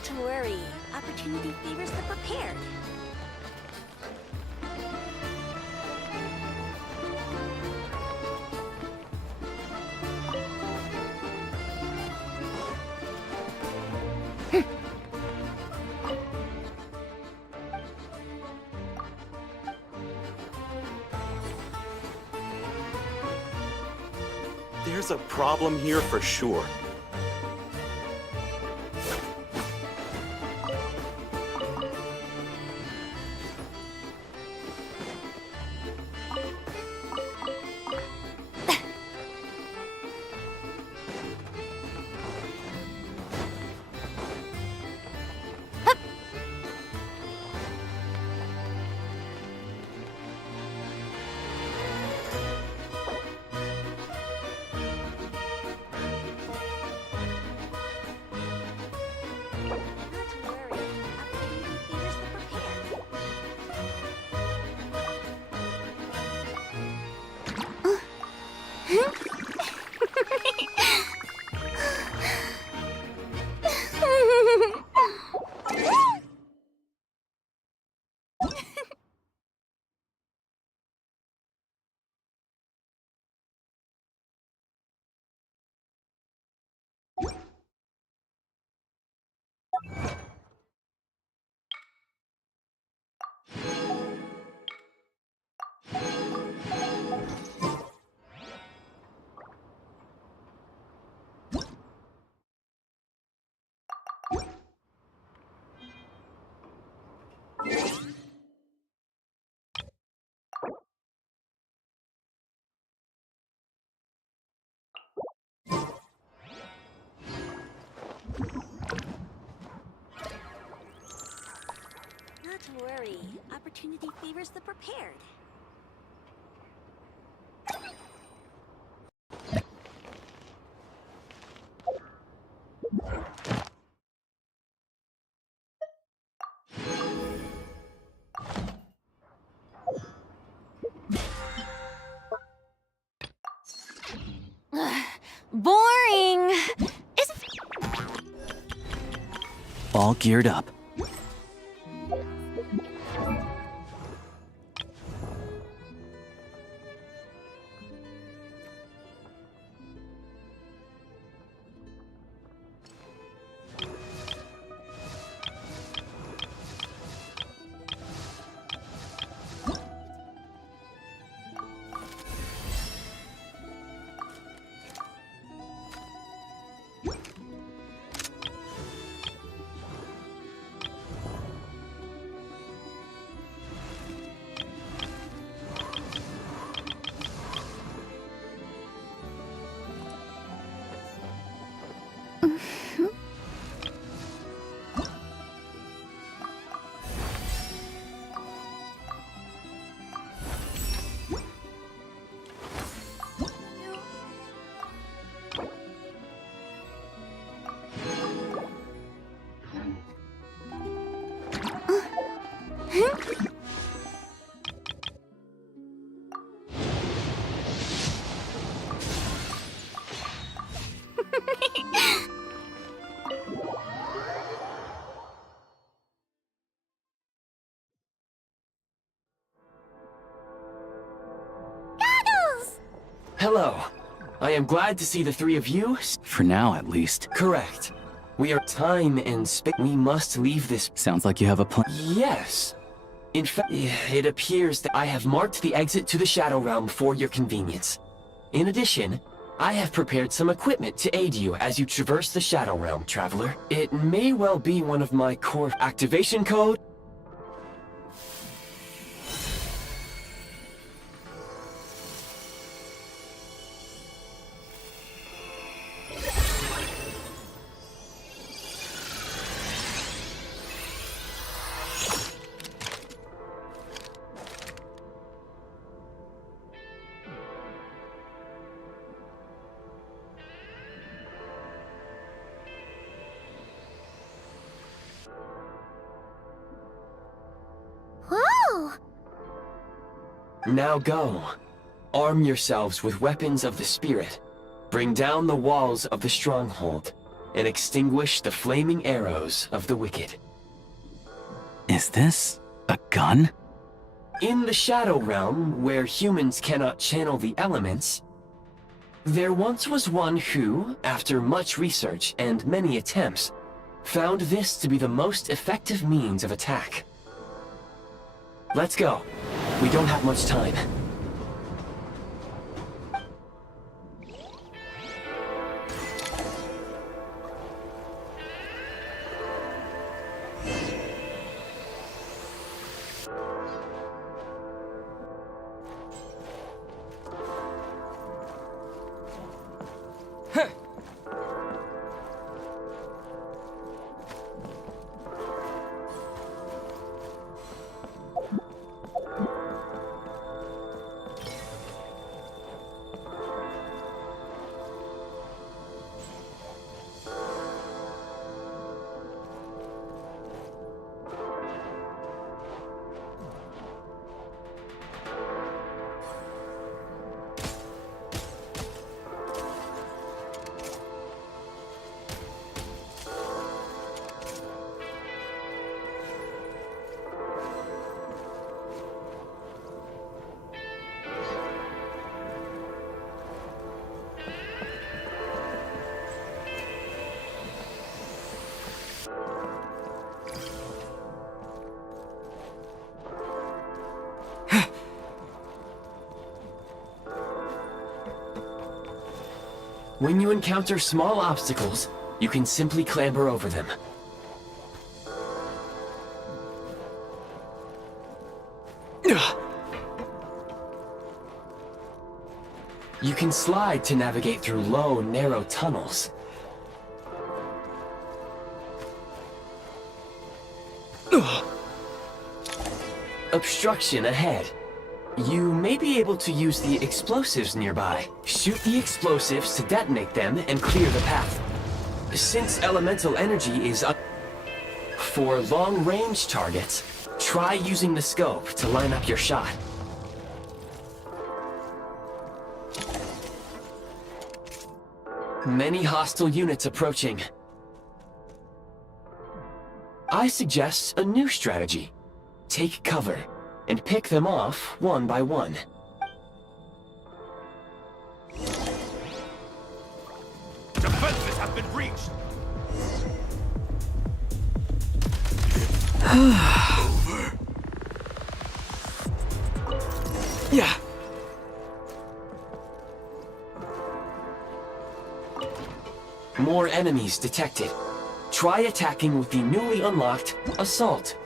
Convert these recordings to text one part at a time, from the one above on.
Not to worry. Opportunity favors the prepared. There's a problem here for sure. Not to worry. Opportunity favors the prepared. Boring! All geared up. Hello. I am glad to see the three of you. For now, at least. Correct. We are time and space. We must leave this. Sounds like you have a plan. Yes. In fact, it appears that I have marked the exit to the Shadow Realm for your convenience. In addition, I have prepared some equipment to aid you as you traverse the Shadow Realm, Traveler. It may well be one of my core activation code. Whoa! Now go. Arm yourselves with weapons of the spirit. Bring down the walls of the stronghold. and extinguish the flaming arrows of the wicked. Is this a gun? In the Shadow Realm, where humans cannot channel the elements, there once was one who, after much research and many attempts, found this to be the most effective means of attack. Let's go. We don't have much time. When you encounter small obstacles, you can simply clamber over them. You can slide to navigate through low, narrow tunnels. Obstruction ahead. You may be able to use the explosives nearby. Shoot the explosives to detonate them and clear the path. Since elemental energy is up for long-range targets, try using the scope to line up your shot. Many hostile units approaching. I suggest a new strategy. Take cover and pick them off one by one. Defenses have been breached. Over. Yeah. More enemies detected. Try attacking with the newly unlocked Assault.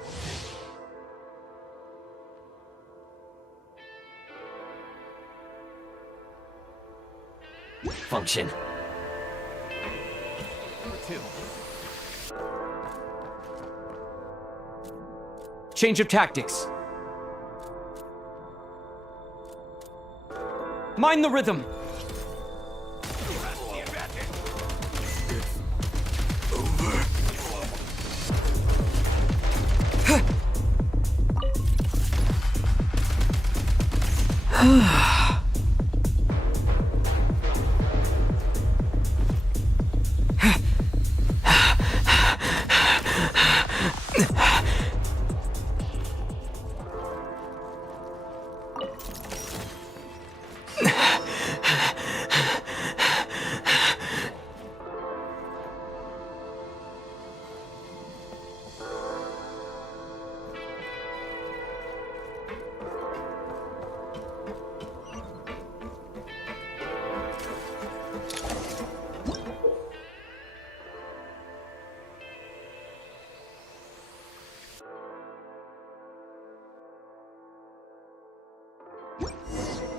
Function. Change of tactics. Mind the rhythm.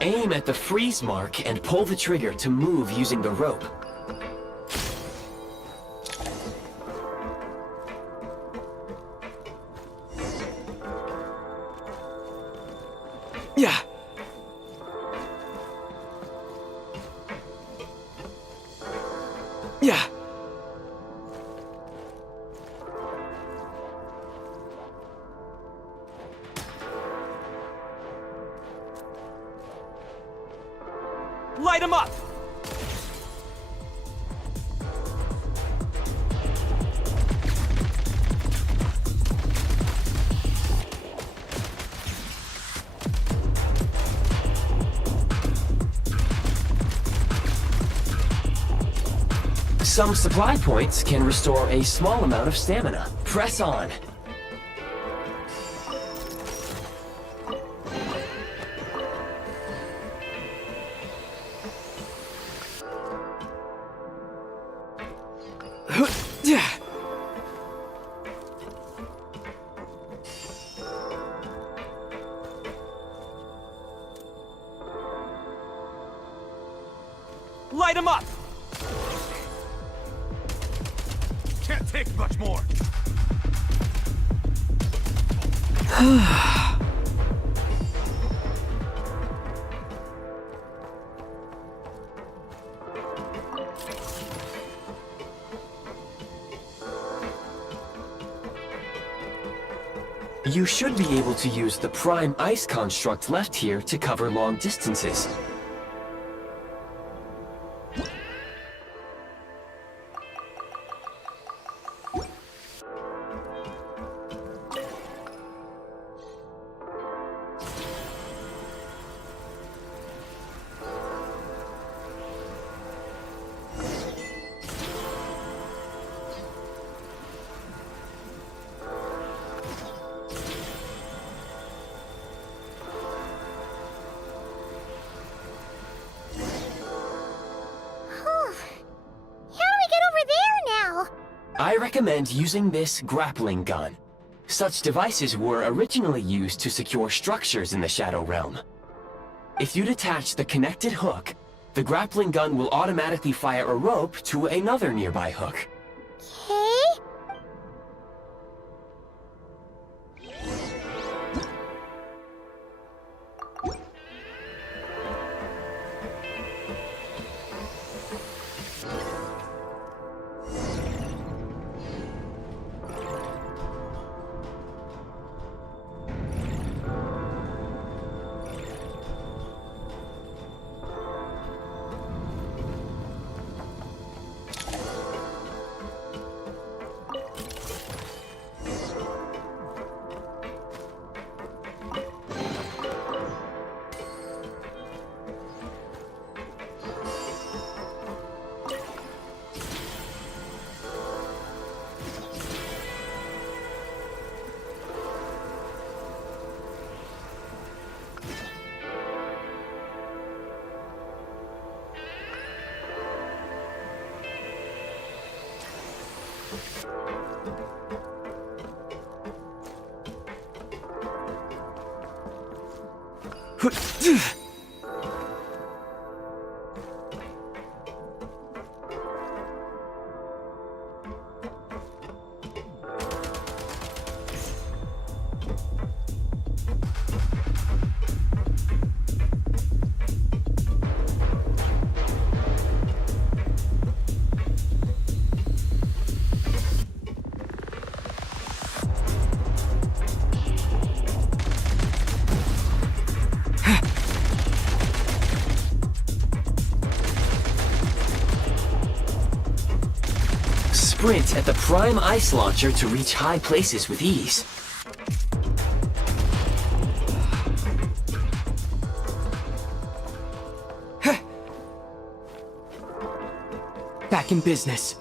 Aim at the freeze mark and pull the trigger to move using the rope. Yeah. Yeah. Light him up! Some supply points can restore a small amount of stamina. Press on. Light him up! Can't take much more. You should be able to use the prime ice construct left here to cover long distances. I recommend using this grappling gun. Such devices were originally used to secure structures in the Shadow Realm. If you detach the connected hook, the grappling gun will automatically fire a rope to another nearby hook. Okay. Sprint at the prime ice launcher to reach high places with ease. Back in business.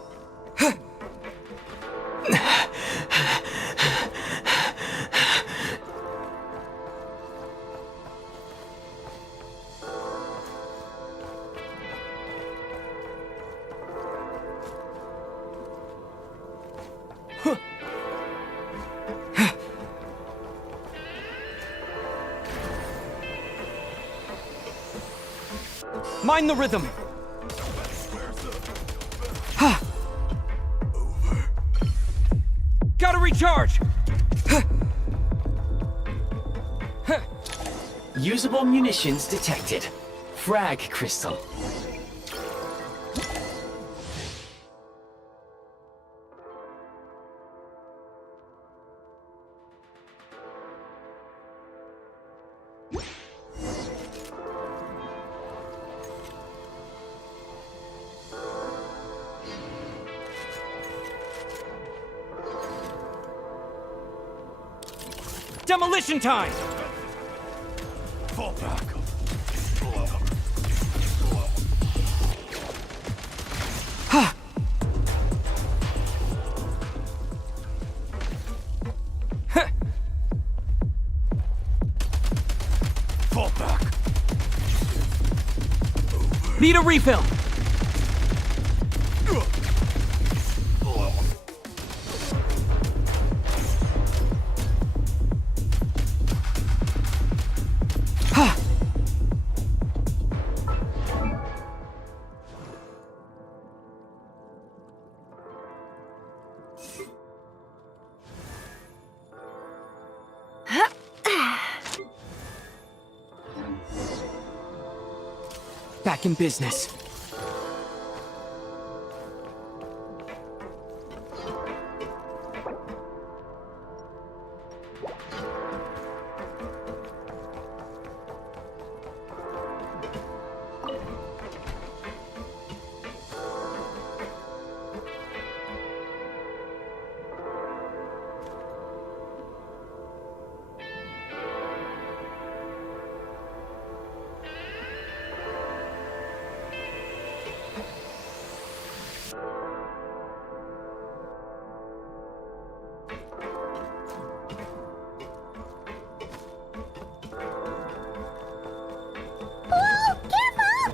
Mind the rhythm. Gotta recharge. Usable munitions detected. Frag crystal. Demolition time! Fall back. Need a refill. Ha! Back in business.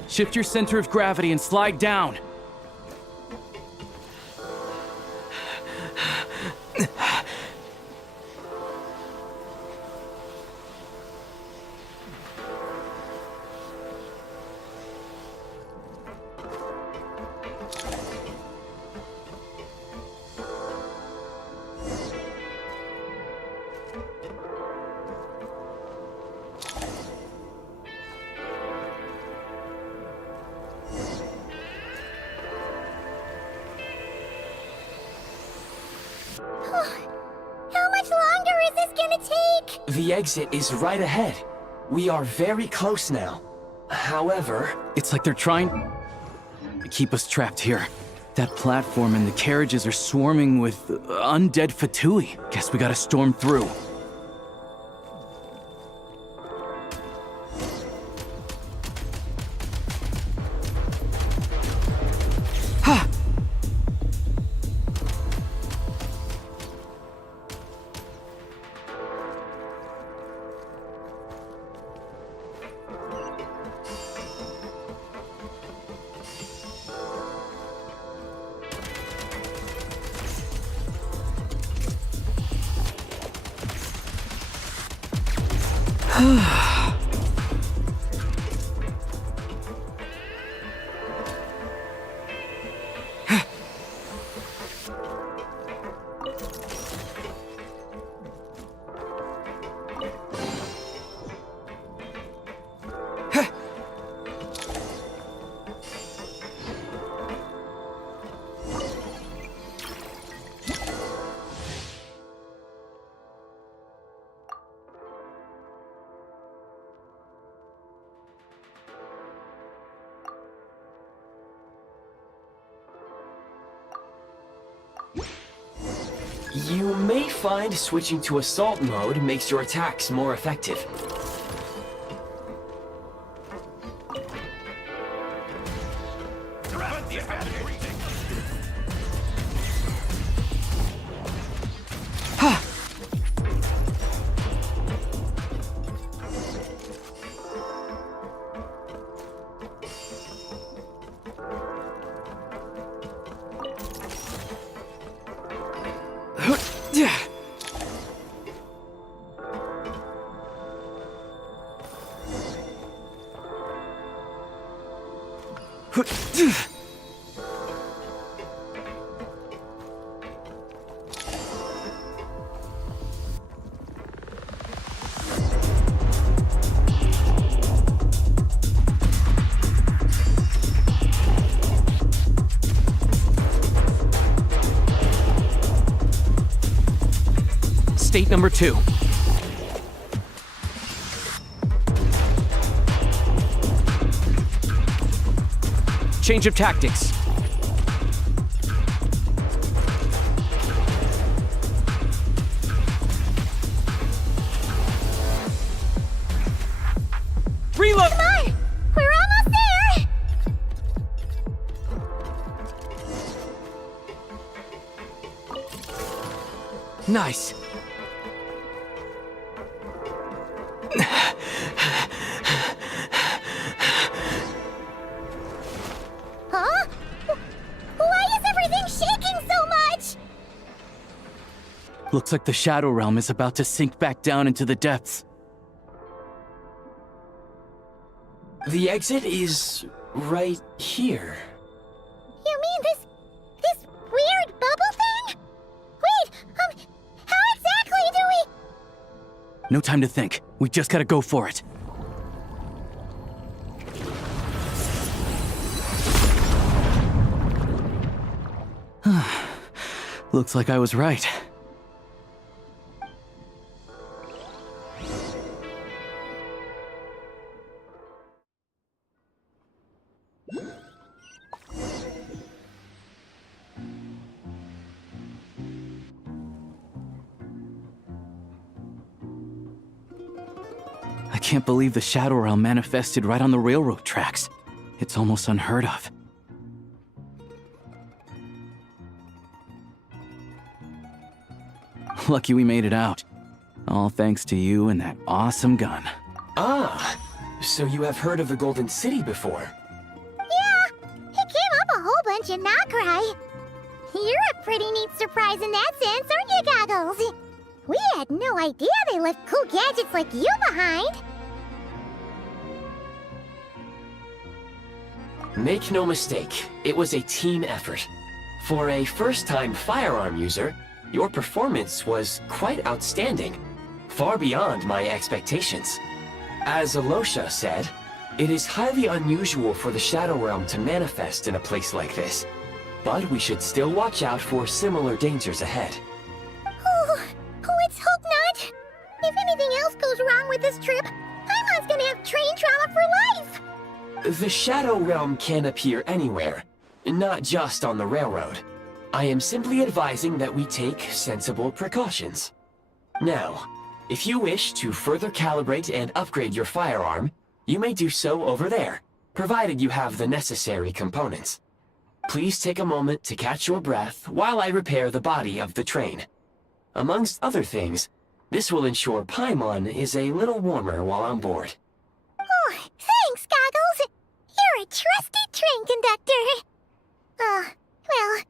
Shift your center of gravity and slide down. How much longer is this gonna take? The exit is right ahead. We are very close now. However... It's like they're trying to keep us trapped here. That platform and the carriages are swarming with undead Fatui. Guess we gotta storm through. Ha! You may find switching to assault mode makes your attacks more effective. State number 2. Change of tactics. Reload! Come on! We're almost there! Nice. Looks like the Shadow Realm is about to sink back down into the depths. The exit is right here. You mean this weird bubble thing? Wait, how exactly do we... No time to think. We just gotta go for it. Looks like I was right. I can't believe the Shadow Realm manifested right on the railroad tracks. It's almost unheard of. Lucky we made it out. All thanks to you and that awesome gun. Ah, so you have heard of the Golden City before? Yeah, it came up a whole bunch in Nokrai. You're a pretty neat surprise in that sense, aren't you, Goggles? We had no idea they left cool gadgets like you behind. Make no mistake, it was a team effort. For a first-time firearm user, your performance was quite outstanding, far beyond my expectations. As Alosha said, it is highly unusual for the Shadow Realm to manifest in a place like this, but we should still watch out for similar dangers ahead. Oh, let's hope not. If anything else goes wrong with this trip, Paimon's gonna have train trauma for life. The Shadow Realm can appear anywhere, not just on the railroad. I am simply advising that we take sensible precautions. Now, if you wish to further calibrate and upgrade your firearm, you may do so over there, provided you have the necessary components. Please take a moment to catch your breath while I repair the body of the train. Amongst other things, this will ensure Paimon is a little warmer while on board. Oh, thanks, Goggles. You're a trusty train conductor. Well,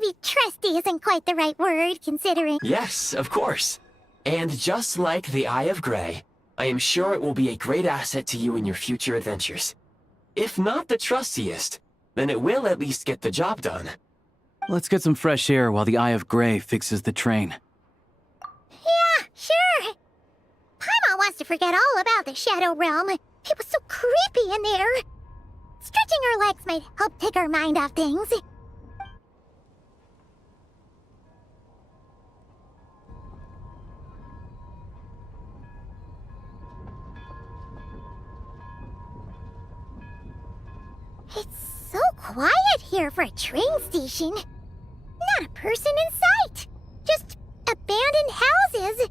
maybe trusty isn't quite the right word, considering... Yes, of course. And just like the Eye of Grey, I am sure it will be a great asset to you in your future adventures. If not the trustiest, then it will at least get the job done. Let's get some fresh air while the Eye of Grey fixes the train. Yeah, sure. Paimon wants to forget all about the Shadow Realm. It was so creepy in there. Stretching our legs might help take our mind off things. It's so quiet here for a train station. Not a person in sight. Just abandoned houses.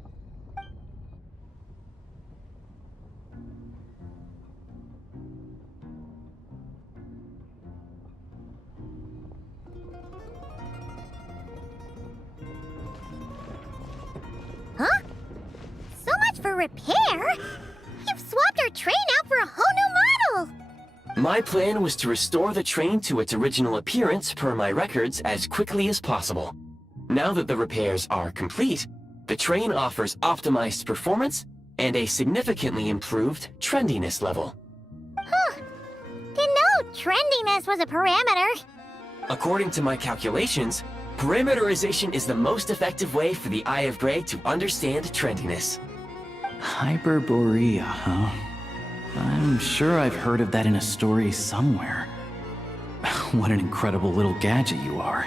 Huh? So much for repair. You've swapped our train out for a whole new model. My plan was to restore the train to its original appearance per my records as quickly as possible. Now that the repairs are complete, the train offers optimized performance and a significantly improved trendiness level. Huh. Didn't know trendiness was a parameter. According to my calculations, perimeterization is the most effective way for the Eye of Grey to understand trendiness. Hyperborea, huh? I'm sure I've heard of that in a story somewhere. What an incredible little gadget you are.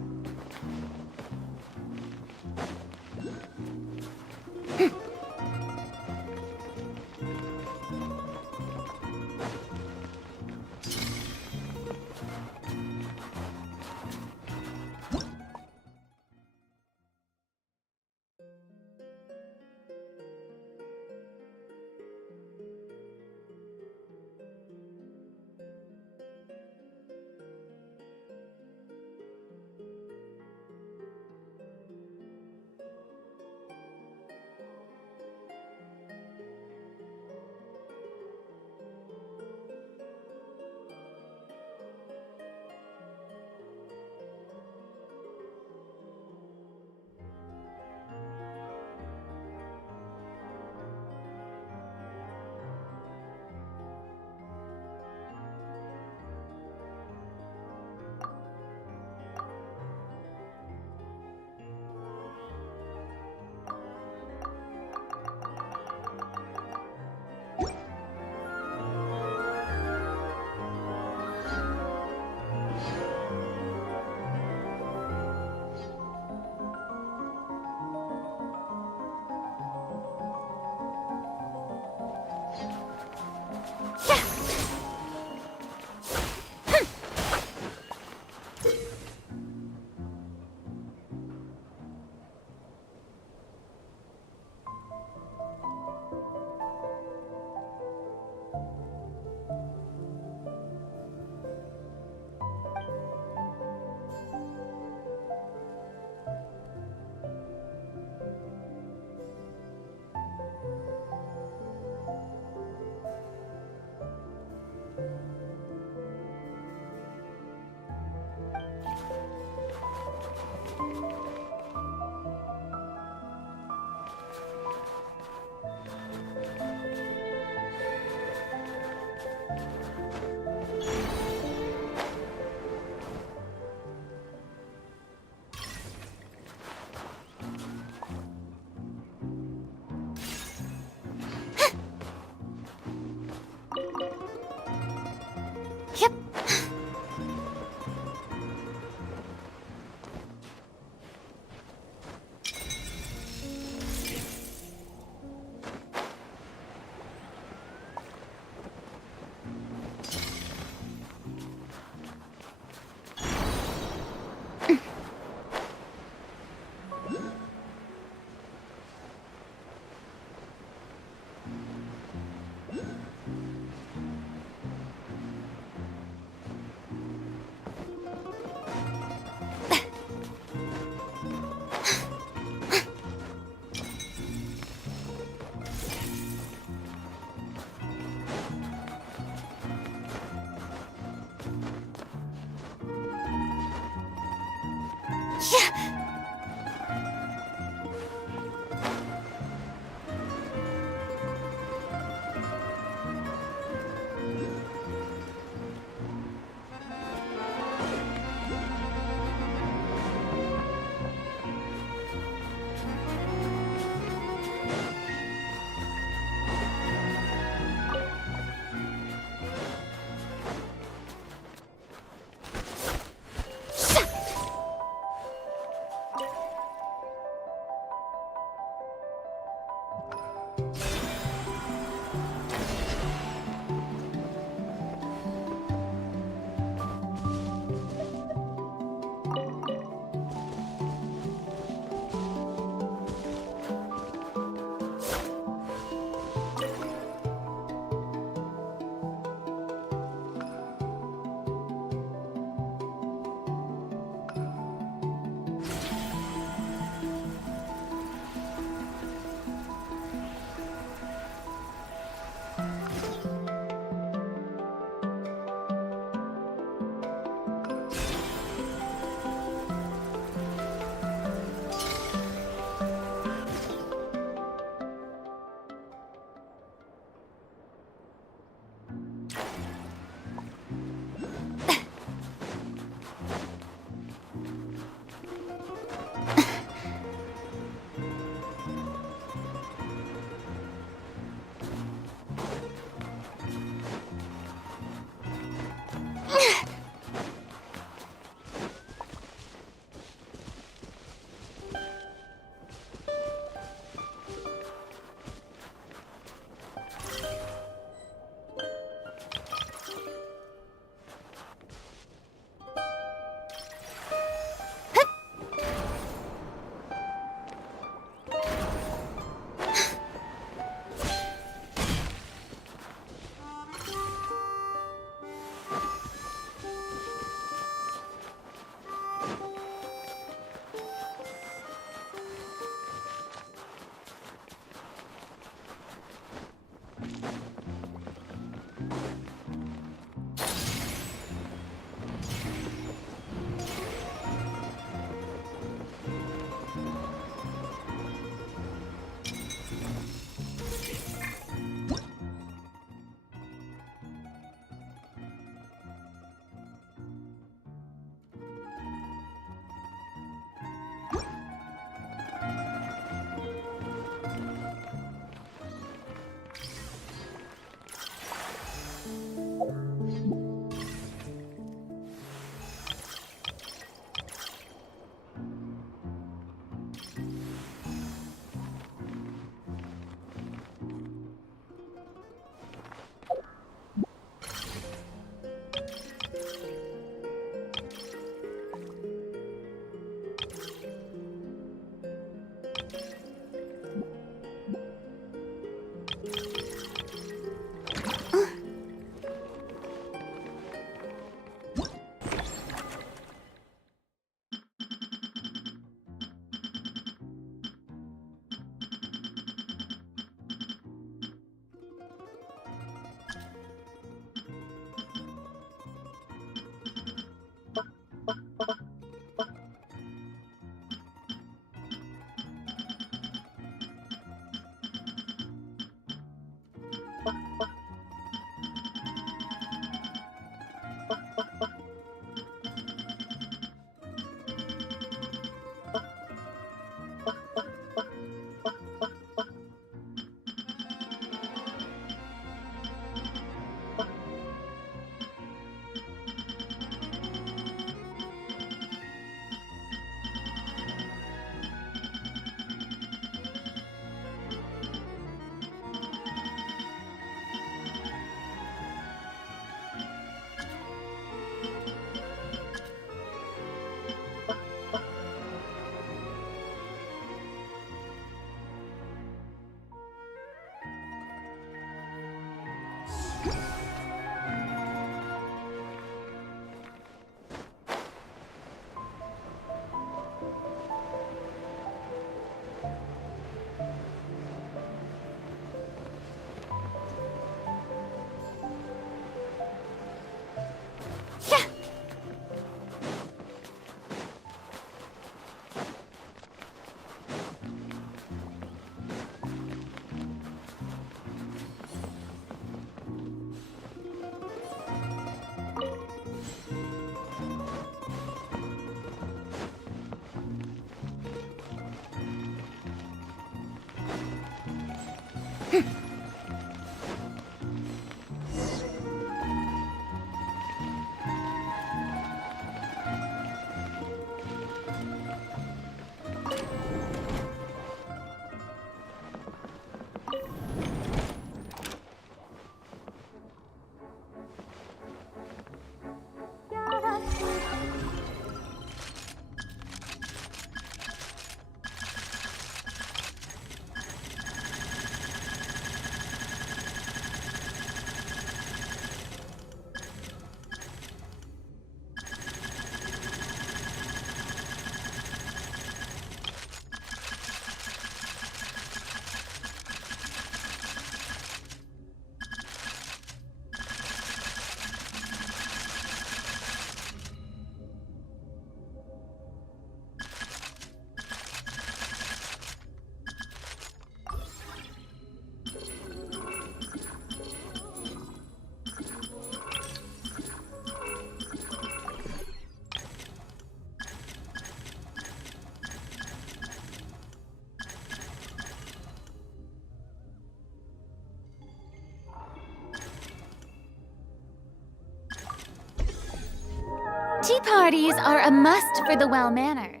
Tea parties are a must for the well-mannered.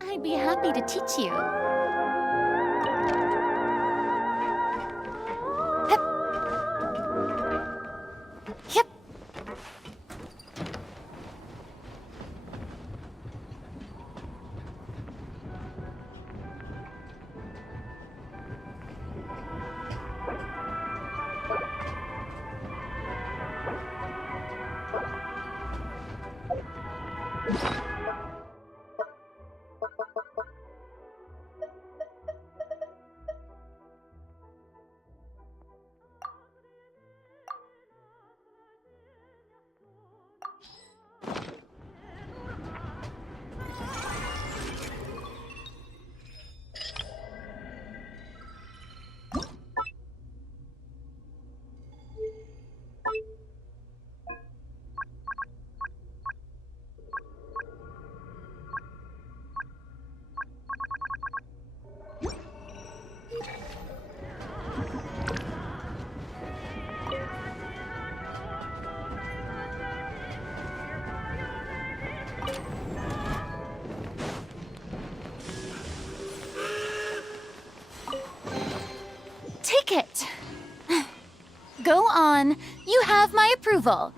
I'd be happy to teach you. Hup. Yep. Take it. Go on. You have my approval.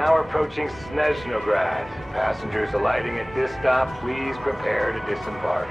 now approaching Snezhnograd. Passengers alighting at this stop, please prepare to disembark.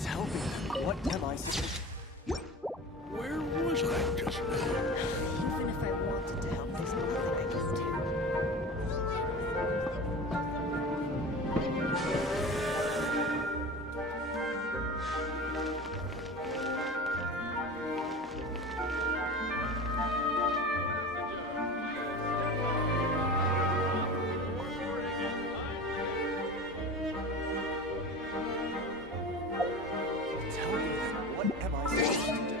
Tell me, what am I supposed to... Where was I just now? Even if I wanted to help, there's nothing I can do. Tell me, what am I supposed to do?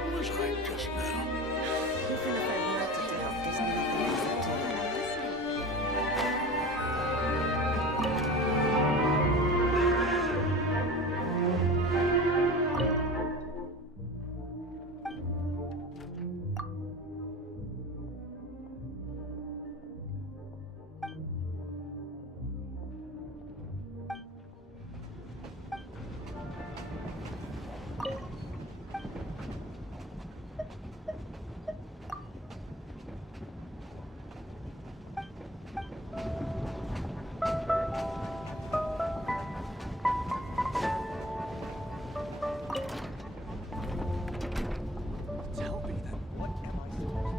Where was I just now? Even if I wanted to help, there's nothing I can do. Tell me then, what am I supposed to do?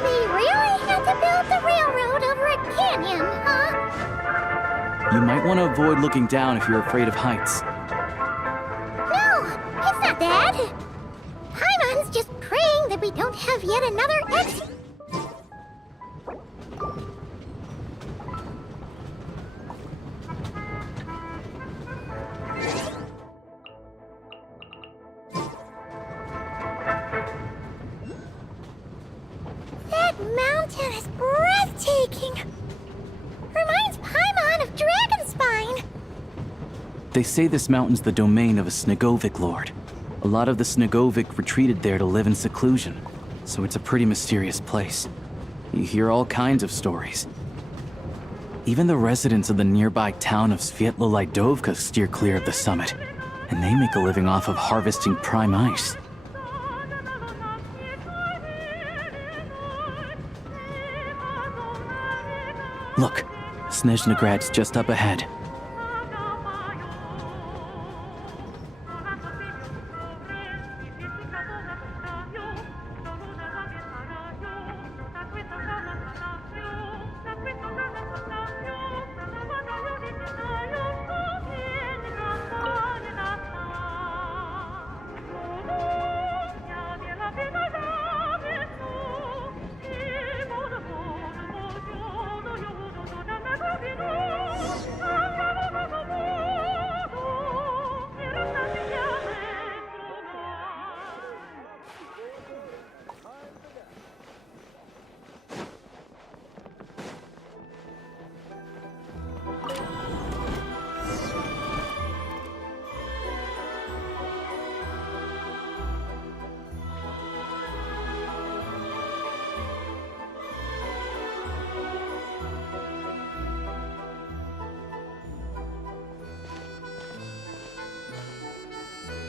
They really had to build the railroad over a canyon, huh? You might want to avoid looking down if you're afraid of heights. No, it's not that. Paimon's just praying that we don't have yet another exit. That mountain is breathtaking. Reminds Paimon of Dragonspine. They say this mountain's the domain of a Snegovic lord. A lot of the Snegovic retreated there to live in seclusion, so it's a pretty mysterious place. You hear all kinds of stories. Even the residents of the nearby town of Svietlolidovka steer clear of the summit, and they make a living off of harvesting prime ice. Look, Snezhnograd's just up ahead.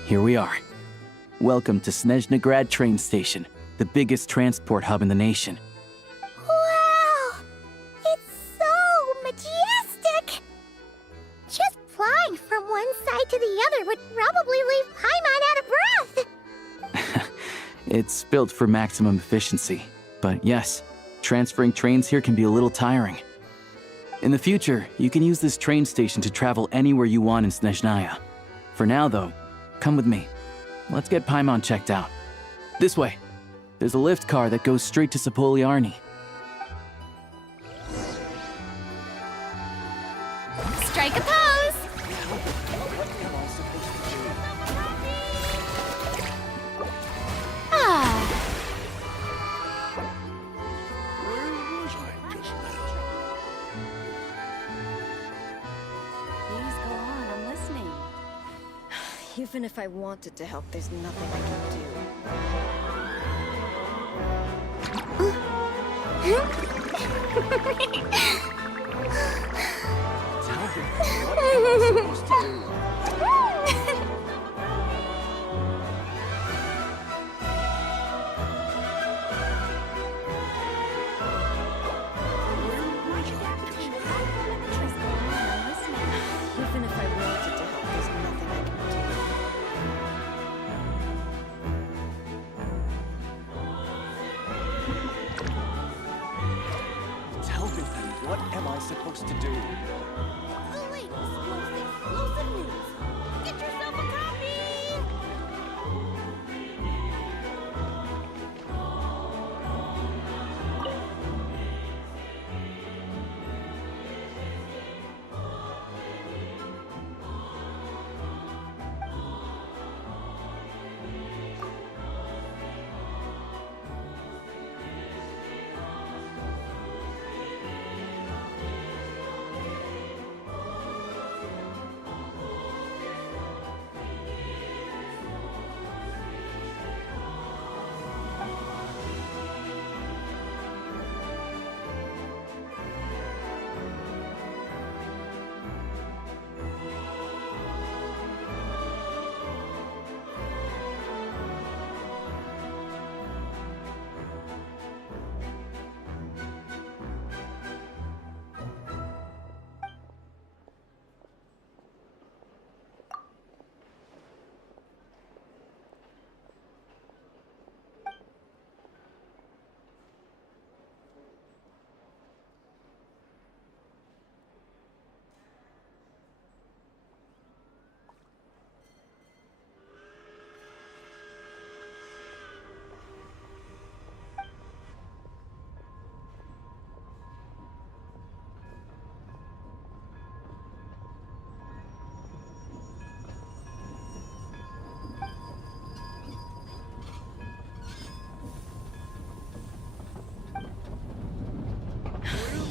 Here we are. Welcome to Snezhnograd train station, the biggest transport hub in the nation. Wow! It's so majestic! Just flying from one side to the other would probably leave Paimon out of breath! It's built for maximum efficiency, but yes, transferring trains here can be a little tiring. In the future, you can use this train station to travel anywhere you want in Snezhnaya. For now, though, come with me. Let's get Paimon checked out. This way. There's a lift car that goes straight to Sapoliarni. Strike a pose! Ah, Where was I just now? Please go on, I'm listening. Even if I wanted to help, there's nothing I can do. Tell me, what am I supposed to do? Even if I wanted to help, there's nothing I can do. Tell me then, what am I supposed to do? Explosive news! Get yourself a copy!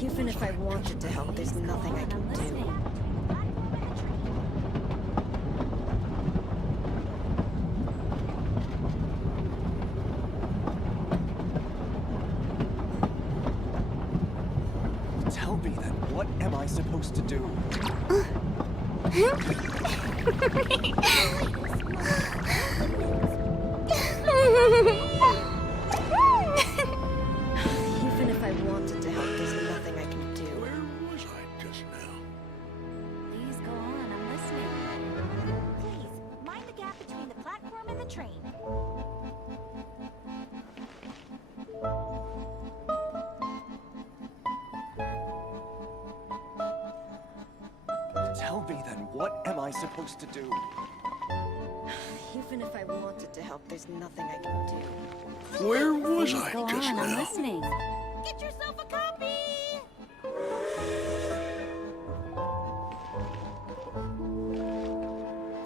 Even if I wanted to help, there's nothing I can do. Tell me then, what am I supposed to do? Even if I wanted to help, there's nothing I can do. Where was I just now? Please go on, I'm listening. Please, mind the gap between the platform and the train. Tell me then, what am I supposed to do? Even if I wanted to help, there's nothing I can do. Where was Please I go just on, I'm now? listening. Get yourself a copy!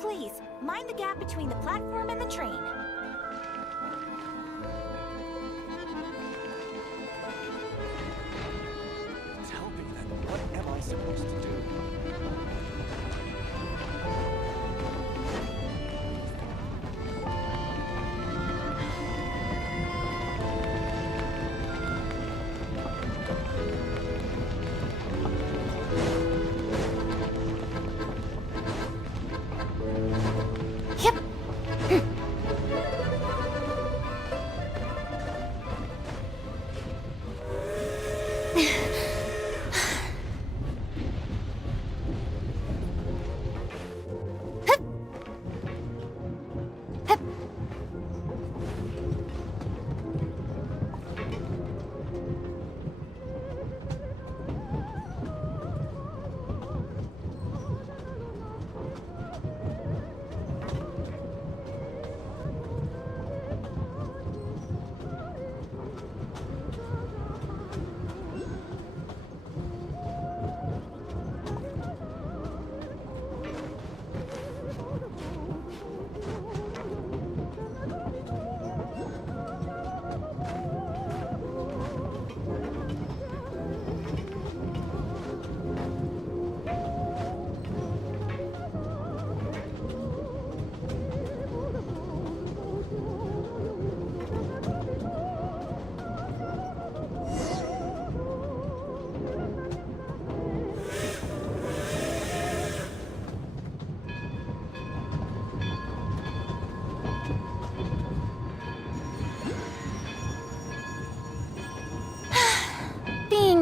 Please, mind the gap between the platform and the train. Tell me then, what am I supposed to do? yep.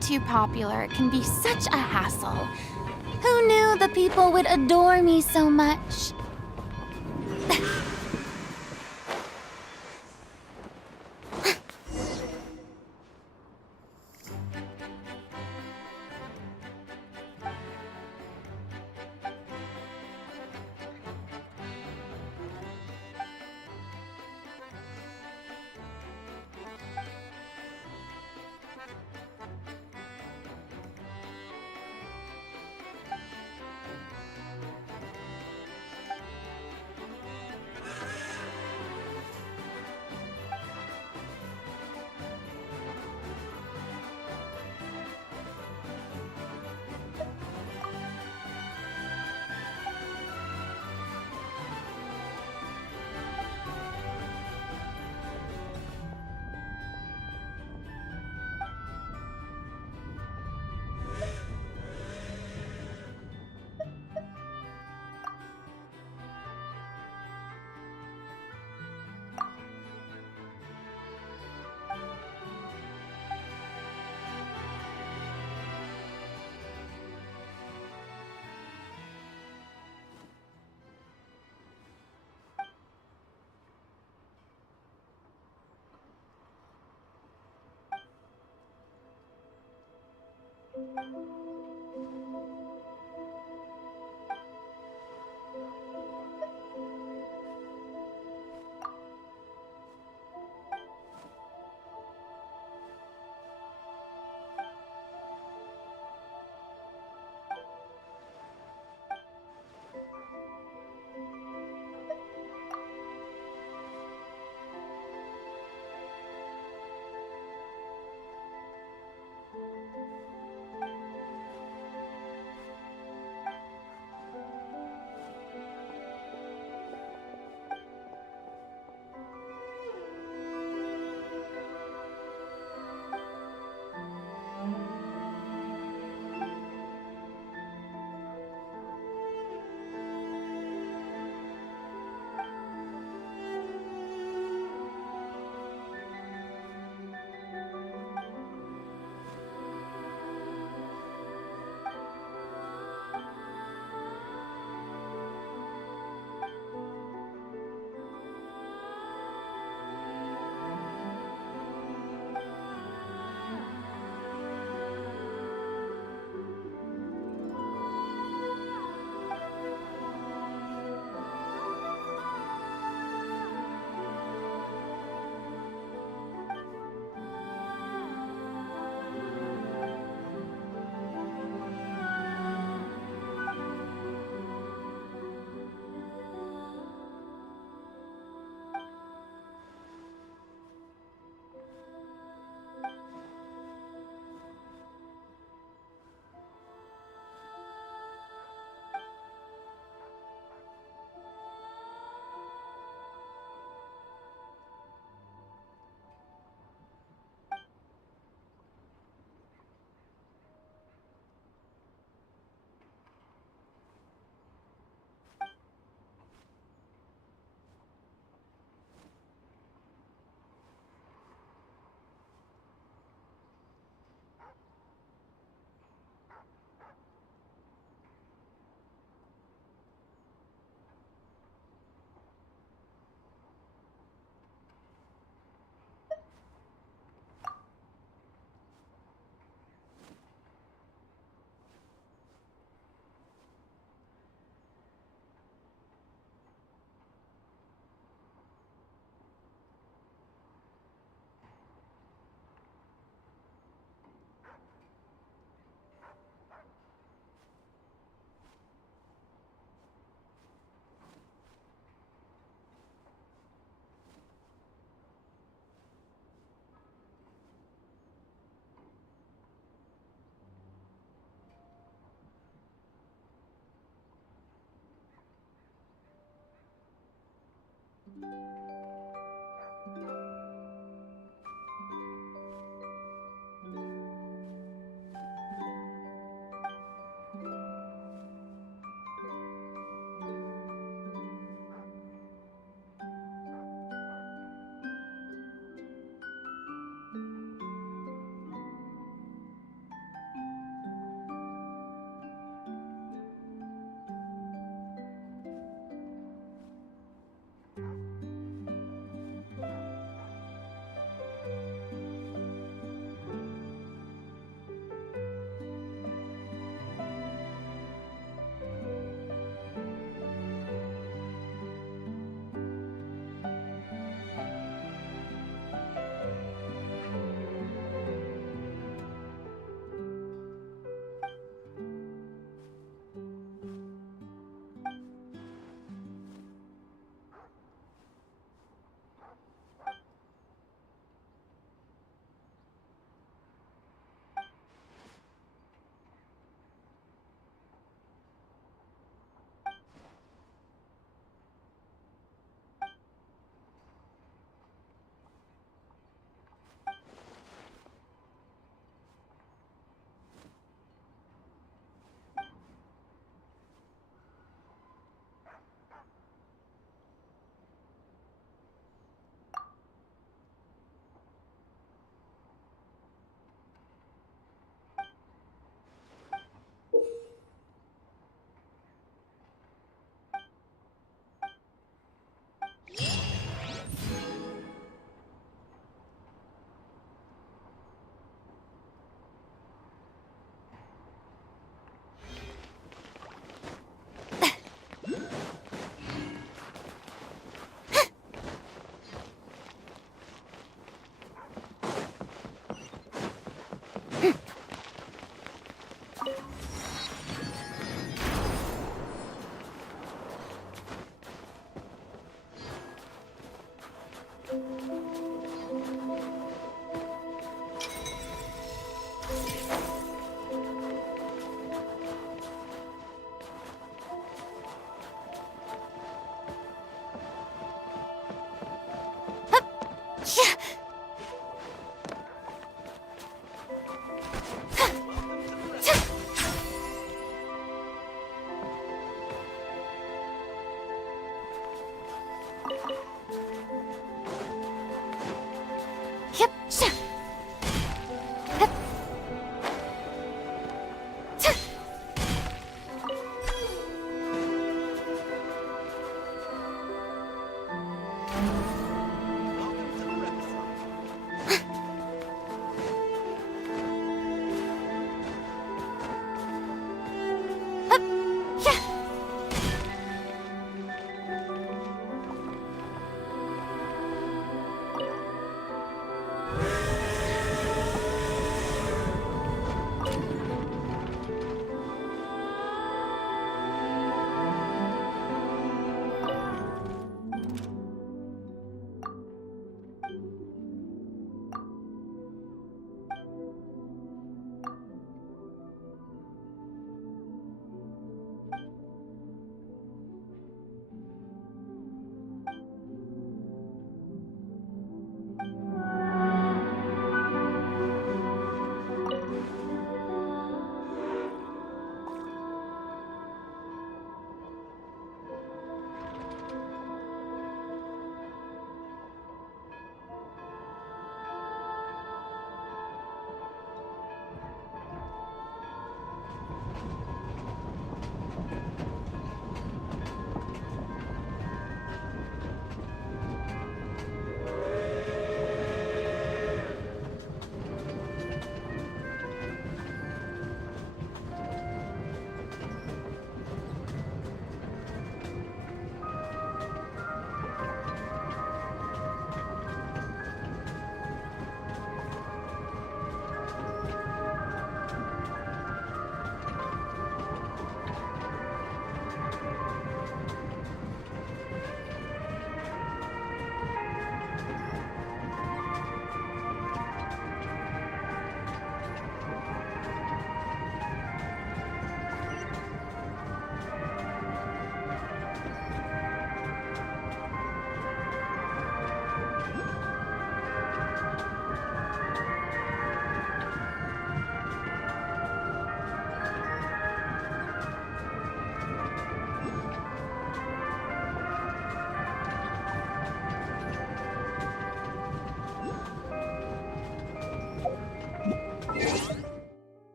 too popular can be such a hassle. Who knew the people would adore me so much?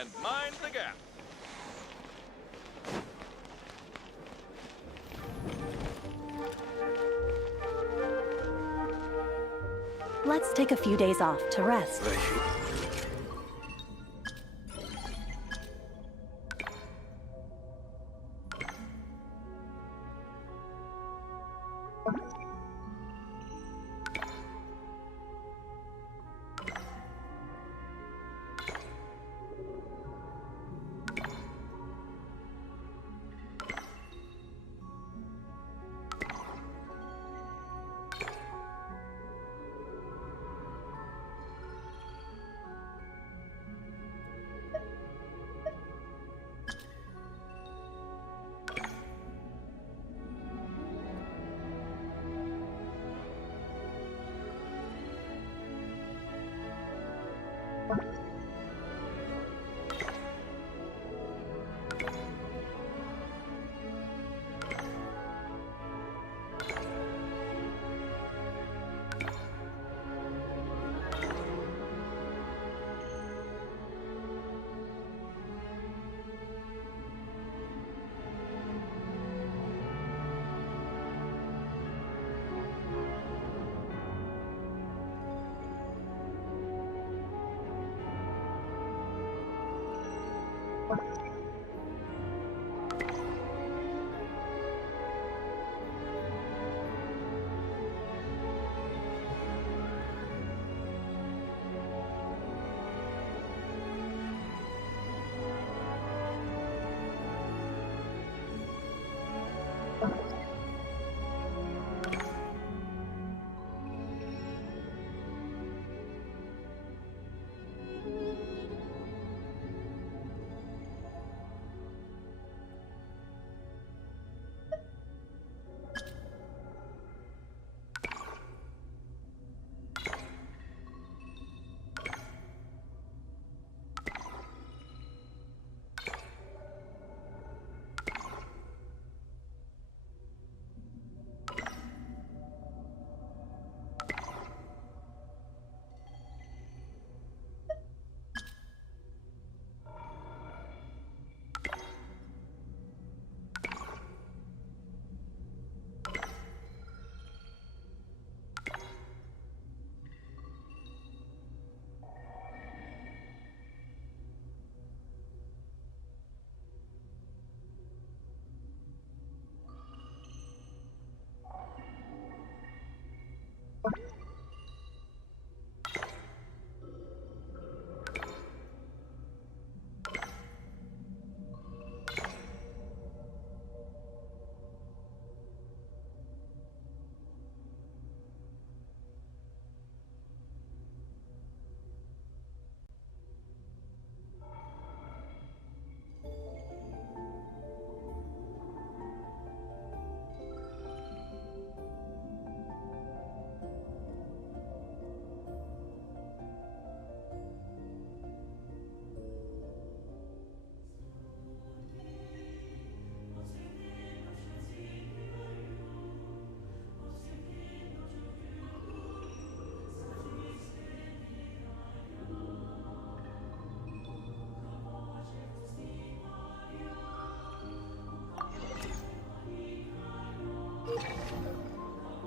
and mind the gap. Let's take a few days off to rest.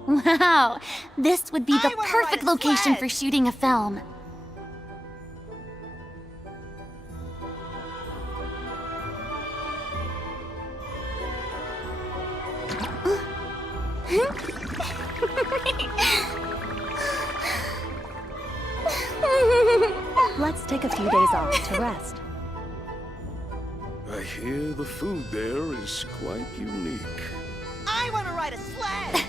Wow, this would be the perfect location for shooting a film. Let's take a few days off to rest. I hear the food there is quite unique. I want to ride a sled!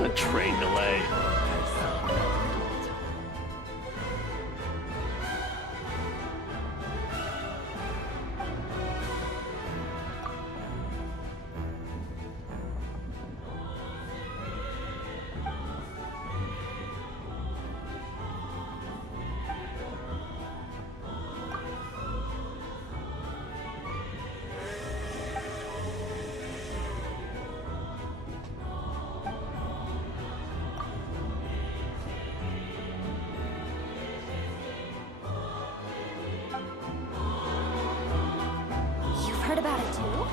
A train delay. You've heard about it too?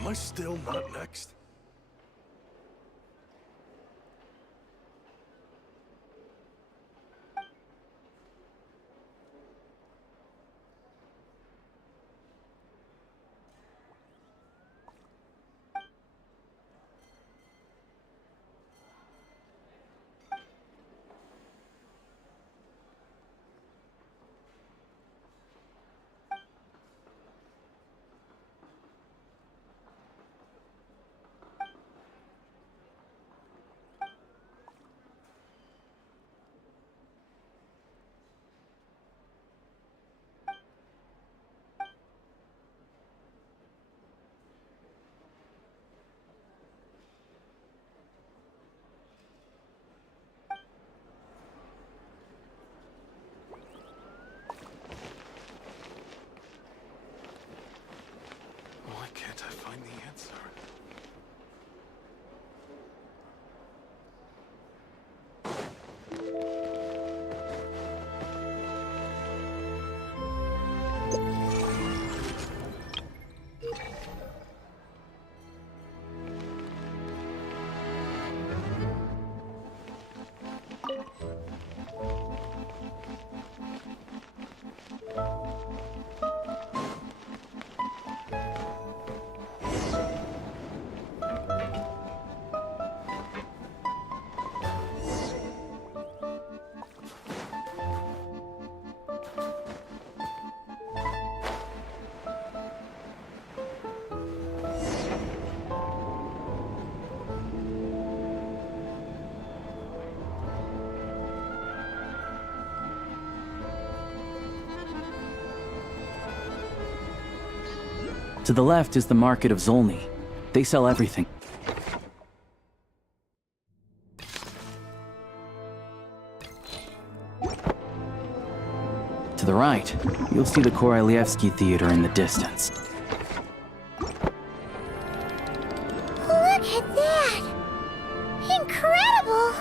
Am I still not next? Why can't I find the answer? To the left is the market of Zolny. They sell everything. To the right, you'll see the Korolyevsky Theater in the distance. Look at that! Incredible!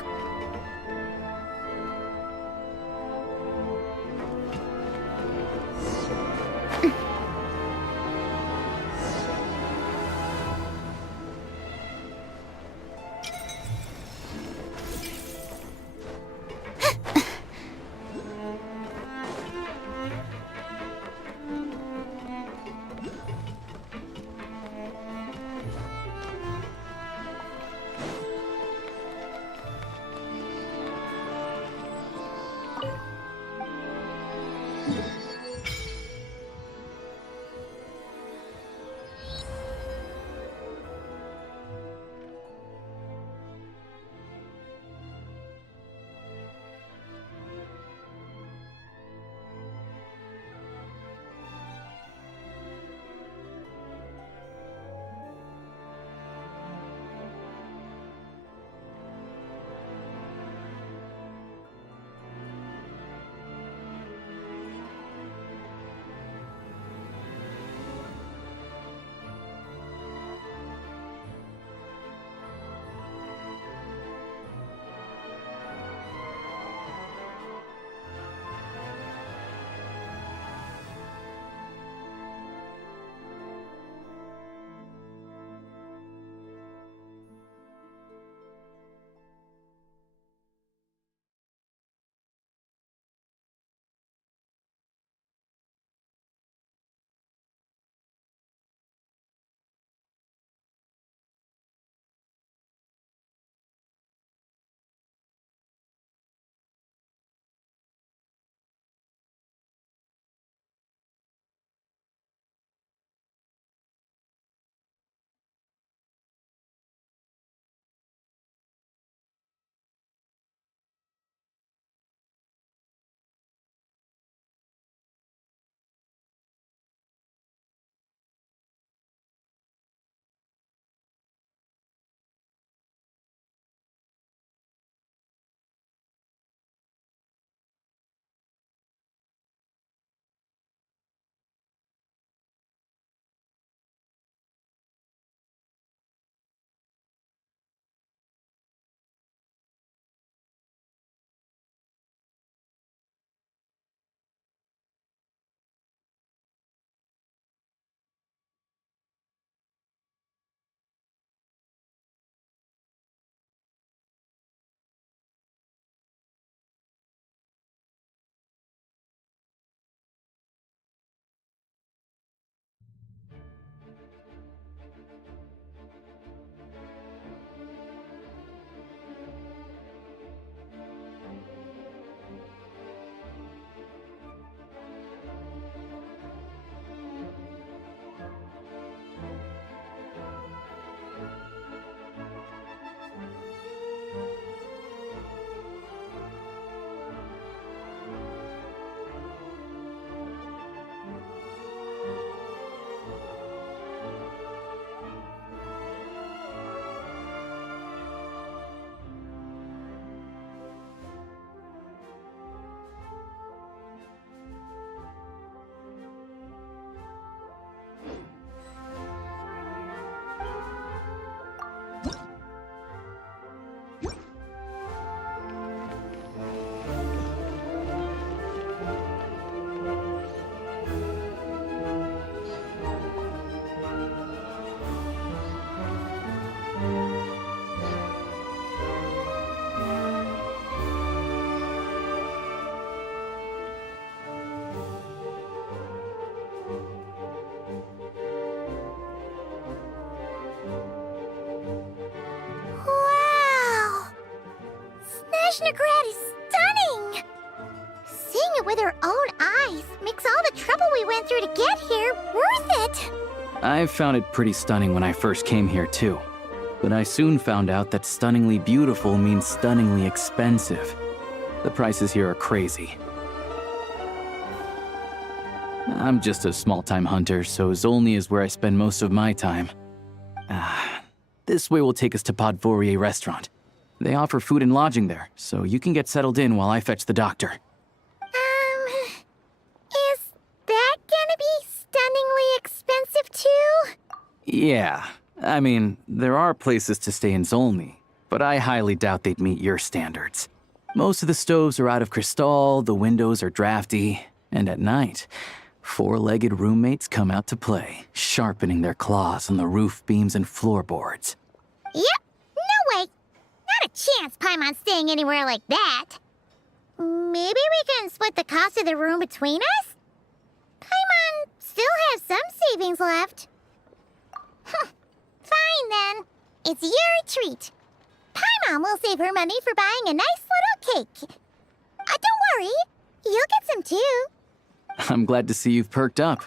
Snograd is stunning! Seeing it with our own eyes makes all the trouble we went through to get here worth it! I found it pretty stunning when I first came here, too. But I soon found out that stunningly beautiful means stunningly expensive. The prices here are crazy. I'm just a small-time hunter, so Zolny is where I spend most of my time. This way will take us to Podvorier Restaurant. They offer food and lodging there, so you can get settled in while I fetch the doctor. Is that gonna be stunningly expensive too? Yeah, I mean, there are places to stay in Zolny, but I highly doubt they'd meet your standards. Most of the stoves are out of crystal, the windows are drafty, and at night, four-legged roommates come out to play, sharpening their claws on the roof beams and floorboards. Yep, no way! Not a chance Paimon's staying anywhere like that. Maybe we can split the cost of the room between us? Paimon still has some savings left. Fine then. It's your treat. Paimon will save her money for buying a nice little cake. Don't worry, you'll get some too. I'm glad to see you've perked up.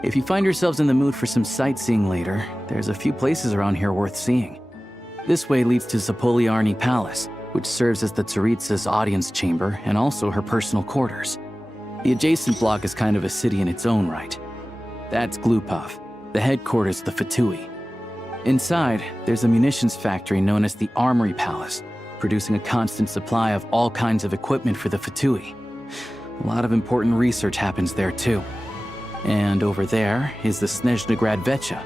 If you find yourselves in the mood for some sightseeing later, there's a few places around here worth seeing. This way leads to Zapoliarny Palace, which serves as the Tsaritsa's audience chamber and also her personal quarters. The adjacent block is kind of a city in its own right. That's Glupov, the headquarters of the Fatui. Inside, there's a munitions factory known as the Armory Palace, producing a constant supply of all kinds of equipment for the Fatui. A lot of important research happens there too. And over there is the Snezhnograd Vecha,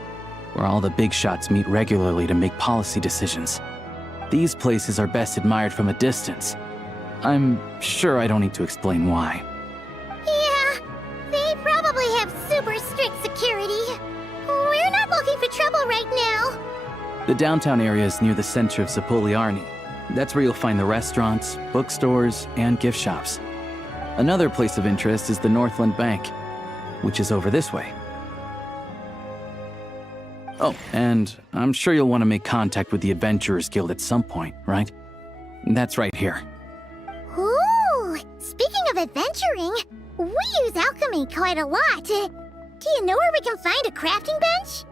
where all the big shots meet regularly to make policy decisions. These places are best admired from a distance. I'm sure I don't need to explain why. Yeah, they probably have super strict security. We're not looking for trouble right now. The downtown area is near the center of Zapoliarny. That's where you'll find the restaurants, bookstores, and gift shops. Another place of interest is the Northland Bank, which is over this way. Oh, and I'm sure you'll want to make contact with the Adventurers Guild at some point, right? That's right here. Ooh, speaking of adventuring, we use alchemy quite a lot. Do you know where we can find a crafting bench?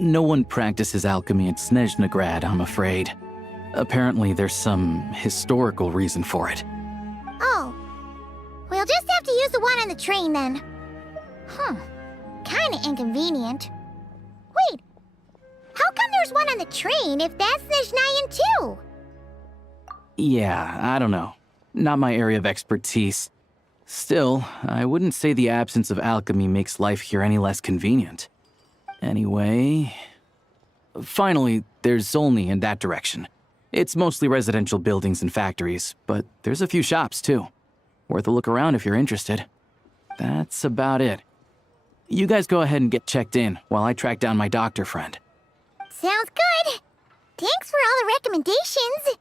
No one practices alchemy at Snezhnograd, I'm afraid. Apparently there's some historical reason for it. Oh, we'll just have to use the one on the train then. Kinda inconvenient. Wait, how come there's one on the train if that's Snezhnayan too? Yeah, I don't know. Not my area of expertise. Still, I wouldn't say the absence of alchemy makes life here any less convenient. Anyway... Finally, there's Zolny in that direction. It's mostly residential buildings and factories, but there's a few shops too. Worth a look around if you're interested. That's about it. You guys go ahead and get checked in while I track down my doctor friend. Sounds good. Thanks for all the recommendations.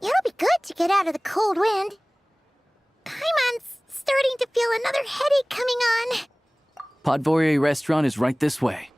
It'll be good to get out of the cold wind. Paimon's starting to feel another headache coming on. Podvorye restaurant is right this way.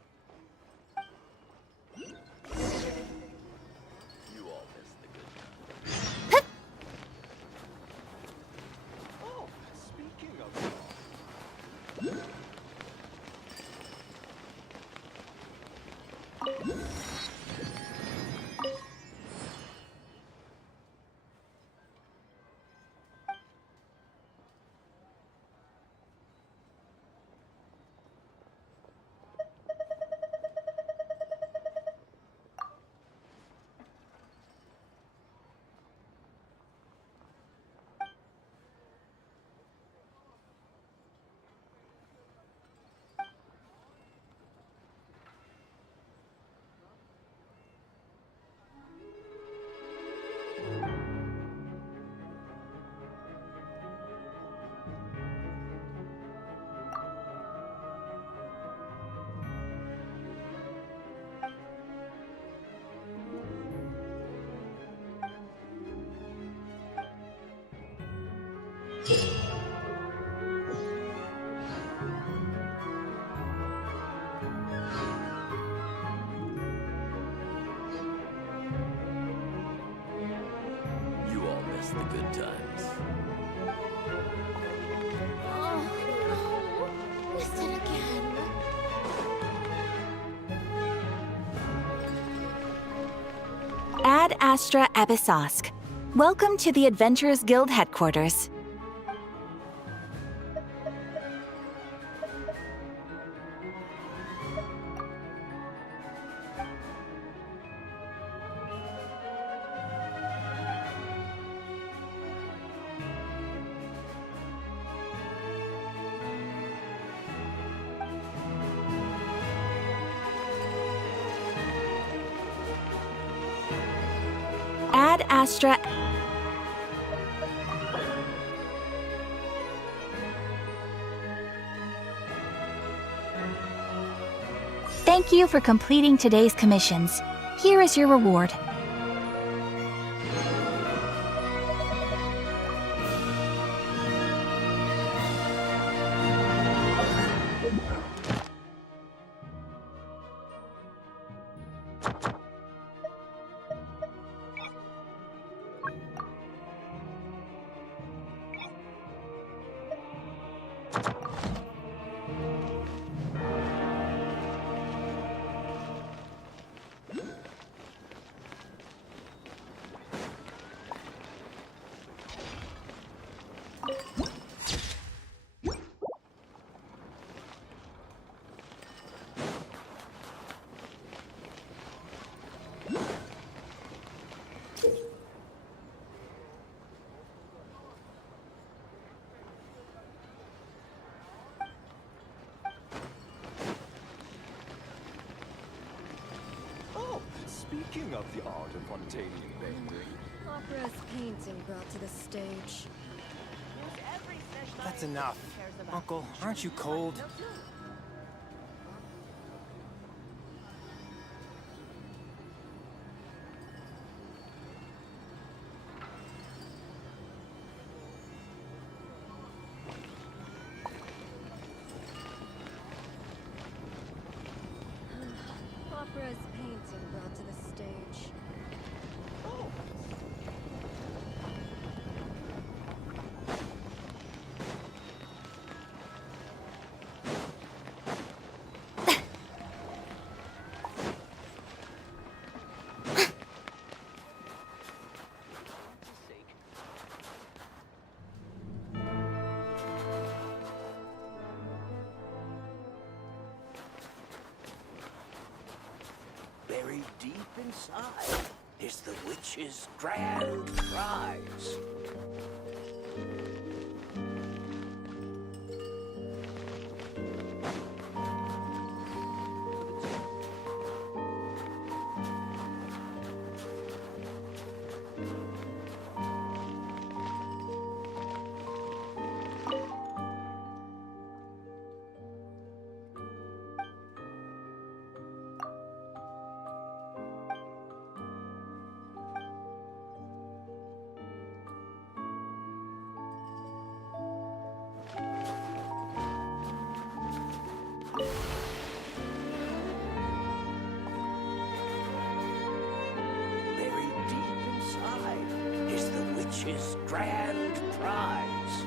You all miss the good times. Oh, no. Missed it again. Ad Astra Abyssosque. Welcome to the Adventurers Guild headquarters. Ad Astra. Thank you for completing today's commissions. Here is your reward. Speaking of the art of Montanian bending, Opera's painting brought to the stage. That's enough. Uncle, aren't you cold? Opera's painting brought to the stage. buried deep inside is the witch's grand prize. His grand prize.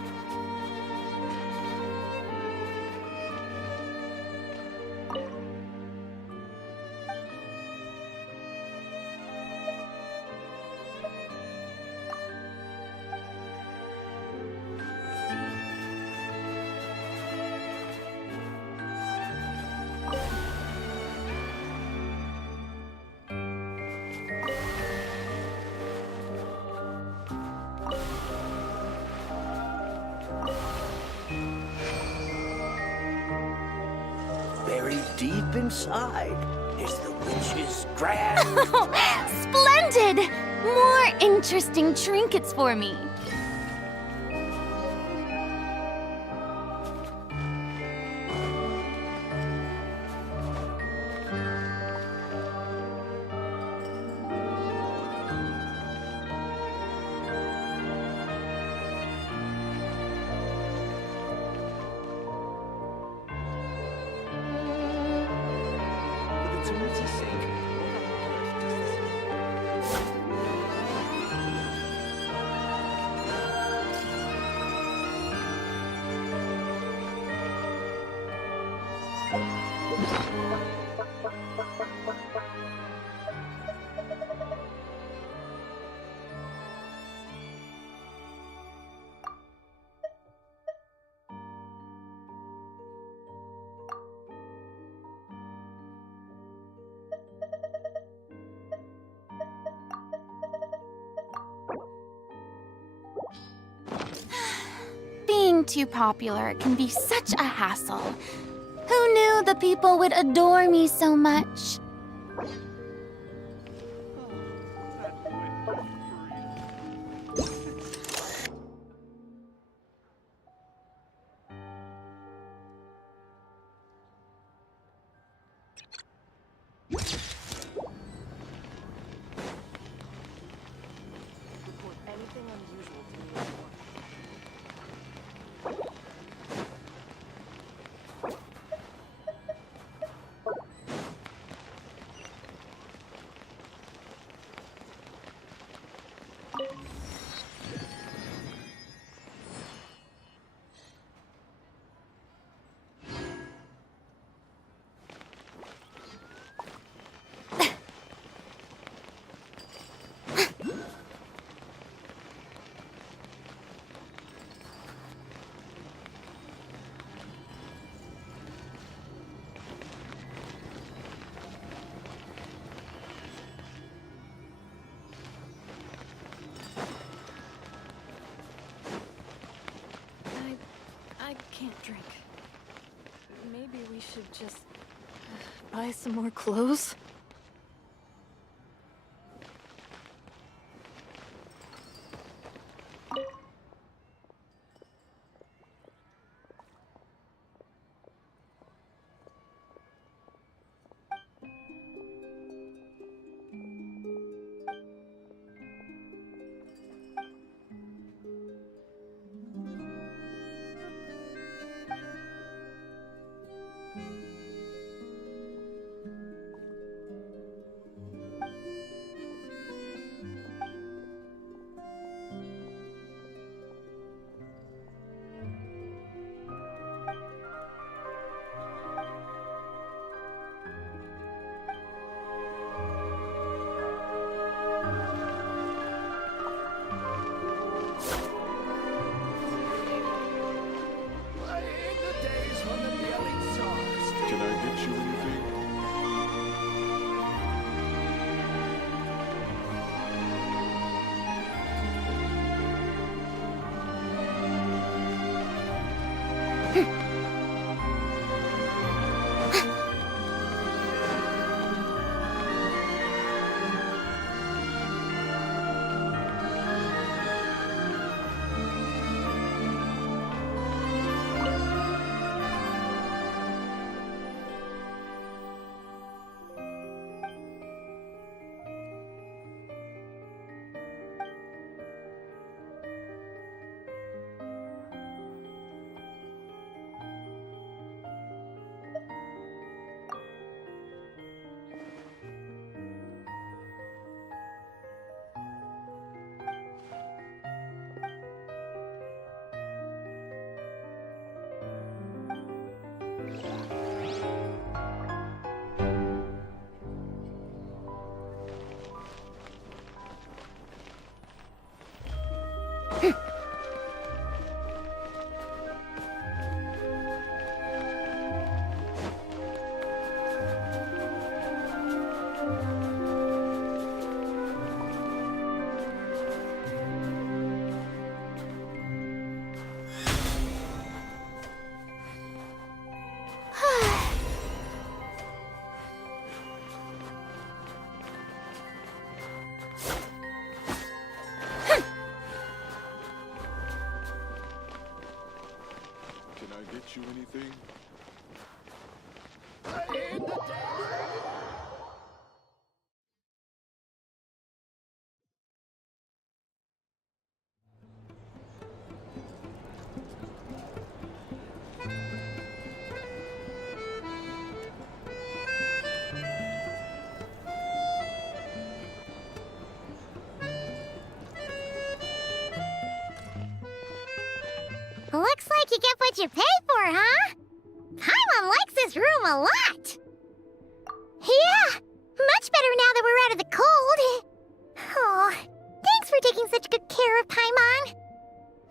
Buried deep inside is the witch's grand prize. Splendid! More interesting trinkets for me. Being too popular can be such a hassle. Who knew the people would adore me so much? I can't drink. Maybe we should just buy some more clothes? Can I get you anything? Looks like you get what you pay for, huh? Paimon likes this room a lot. Yeah, much better now that we're out of the cold. Oh, thanks for taking such good care of Paimon.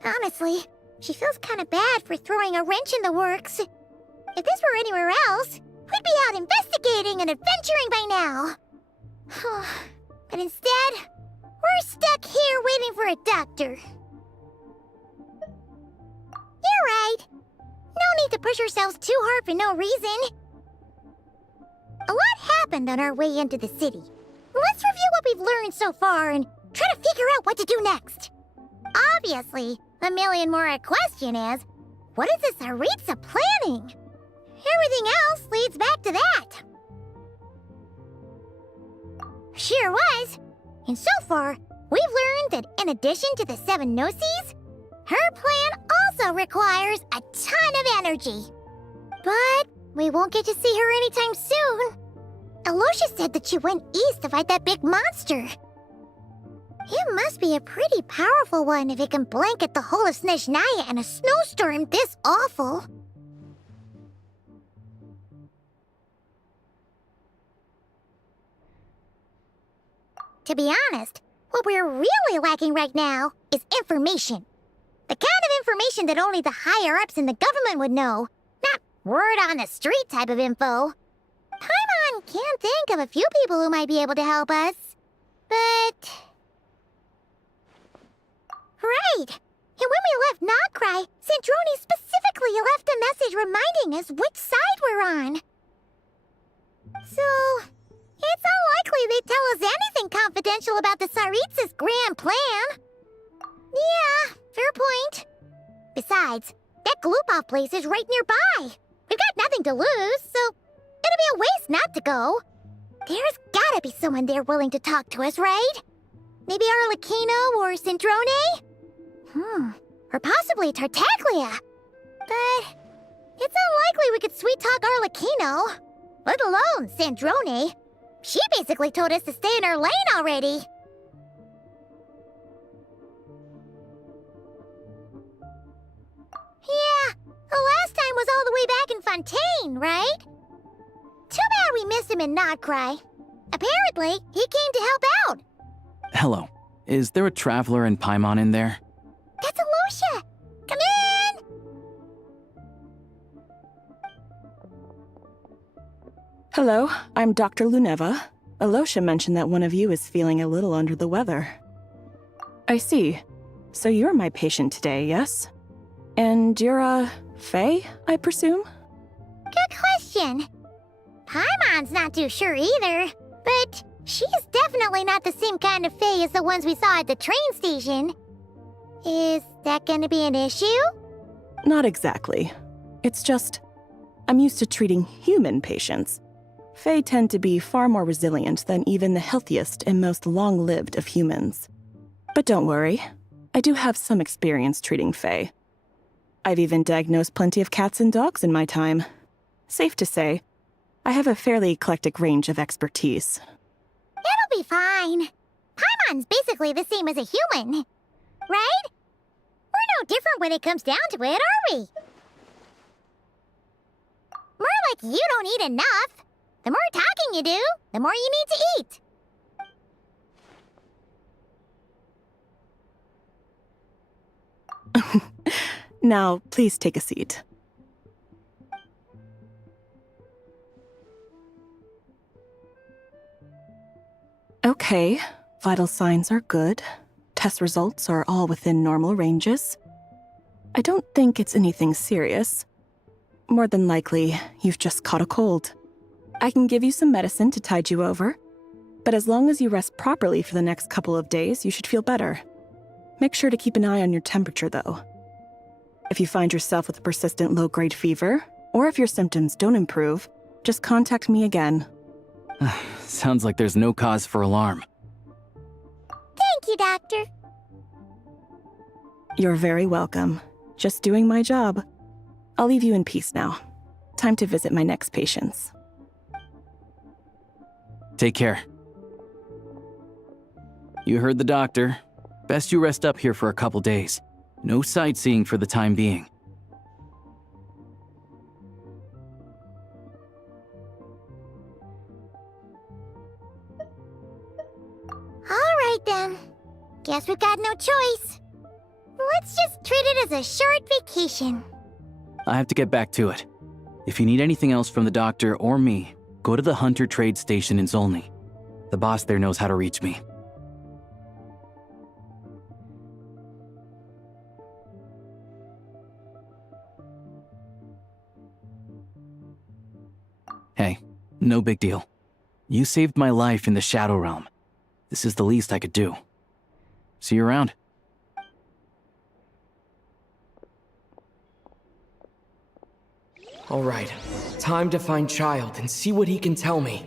Honestly, she feels kind of bad for throwing a wrench in the works. If this were anywhere else, we'd be out investigating and adventuring by now. But instead, we're stuck here waiting for a doctor. You're right. No need to push ourselves too hard for no reason. A lot happened on our way into the city. Let's review what we've learned so far and try to figure out what to do next. Obviously, the million more question is, what is this Saritsa planning? Everything else leads back to that. Sure was. And so far, we've learned that in addition to the 7 Gnosis, her plan also requires a ton of energy. But we won't get to see her anytime soon. Alocia said that she went east to fight that big monster. It must be a pretty powerful one if it can blanket the whole of Snezhnaya in a snowstorm this awful. To be honest, what we're really lacking right now is information. The kind of information that only the higher-ups in the government would know. Not word-on-the-street type of info. Paimon can think of a few people who might be able to help us. But... Right! And when we left Nagcry, Sandrone specifically left a message reminding us which side we're on. So... it's unlikely they'd tell us anything confidential about the Saritsa's grand plan. Yeah, fair point. Besides, that Gloop-off place is right nearby. We've got nothing to lose, so it'll be a waste not to go. There's gotta be someone there willing to talk to us, right? Maybe Arlecchino or Sandrone? Or possibly Tartaglia. But it's unlikely we could sweet-talk Arlecchino. Let alone Sandrone. She basically told us to stay in her lane already. Yeah, the last time was all the way back in Fontaine, right? Too bad we missed him in Nagcry. Apparently, he came to help out. Hello. Is there a traveler in Paimon in there? That's Alocia! Come in! Hello, I'm Dr. Luneva. Alocia mentioned that one of you is feeling a little under the weather. I see. So you're my patient today, yes? And you're, Faye, I presume? Good question. Paimon's not too sure either, but she's definitely not the same kind of Faye as the ones we saw at the train station. Is that gonna be an issue? Not exactly. It's just, I'm used to treating human patients. Fae tend to be far more resilient than even the healthiest and most long-lived of humans. But don't worry, I do have some experience treating Fae. I've even diagnosed plenty of cats and dogs in my time. Safe to say, I have a fairly eclectic range of expertise. It'll be fine. Paimon's basically the same as a human, right? We're no different when it comes down to it, are we? More like you don't eat enough. The more talking you do, the more you need to eat. Now, please take a seat. Okay, vital signs are good. Test results are all within normal ranges. I don't think it's anything serious. More than likely, you've just caught a cold. I can give you some medicine to tide you over, but as long as you rest properly for the next couple of days, you should feel better. Make sure to keep an eye on your temperature, though. If you find yourself with a persistent low-grade fever, or if your symptoms don't improve, just contact me again. Sounds like there's no cause for alarm. Thank you, Doctor. You're very welcome. Just doing my job. I'll leave you in peace now. Time to visit my next patients. Take care. You heard the doctor. Best you rest up here for a couple days. No sightseeing for the time being. All right, then. Guess we've got no choice. Let's just treat it as a short vacation. I have to get back to it. If you need anything else from the doctor or me, go to the Hunter Trade Station in Zolny. The boss there knows how to reach me. Hey, no big deal. You saved my life in the Shadow Realm. This is the least I could do. See you around. All right, time to find Child and see what he can tell me.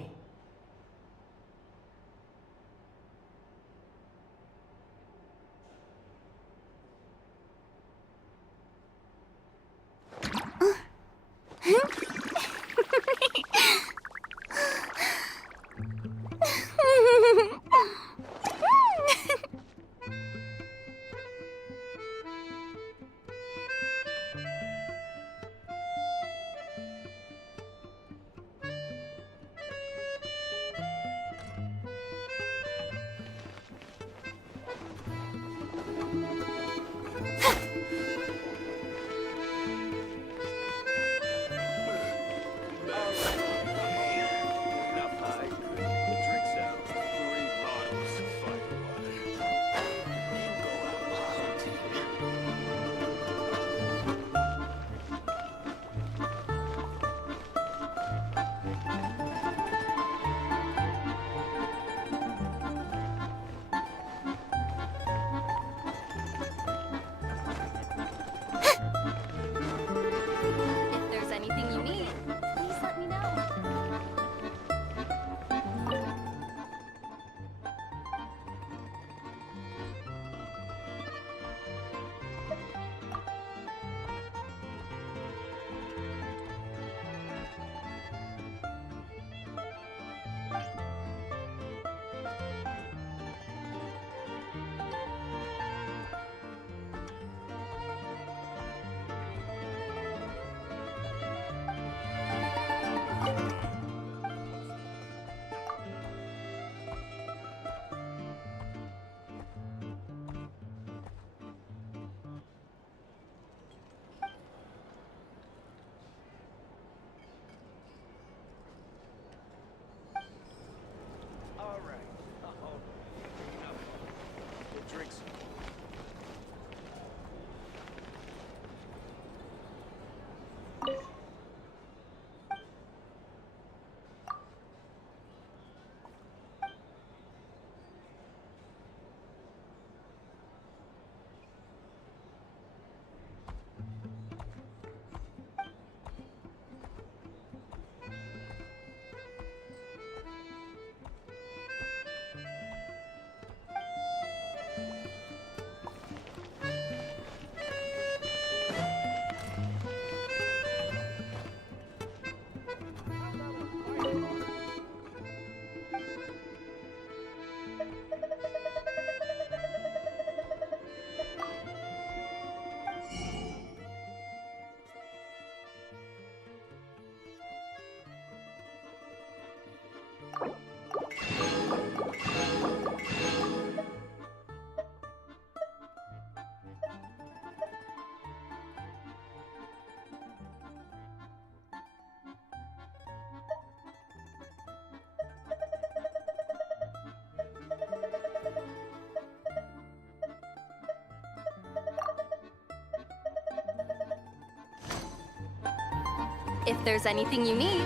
If there's anything you need,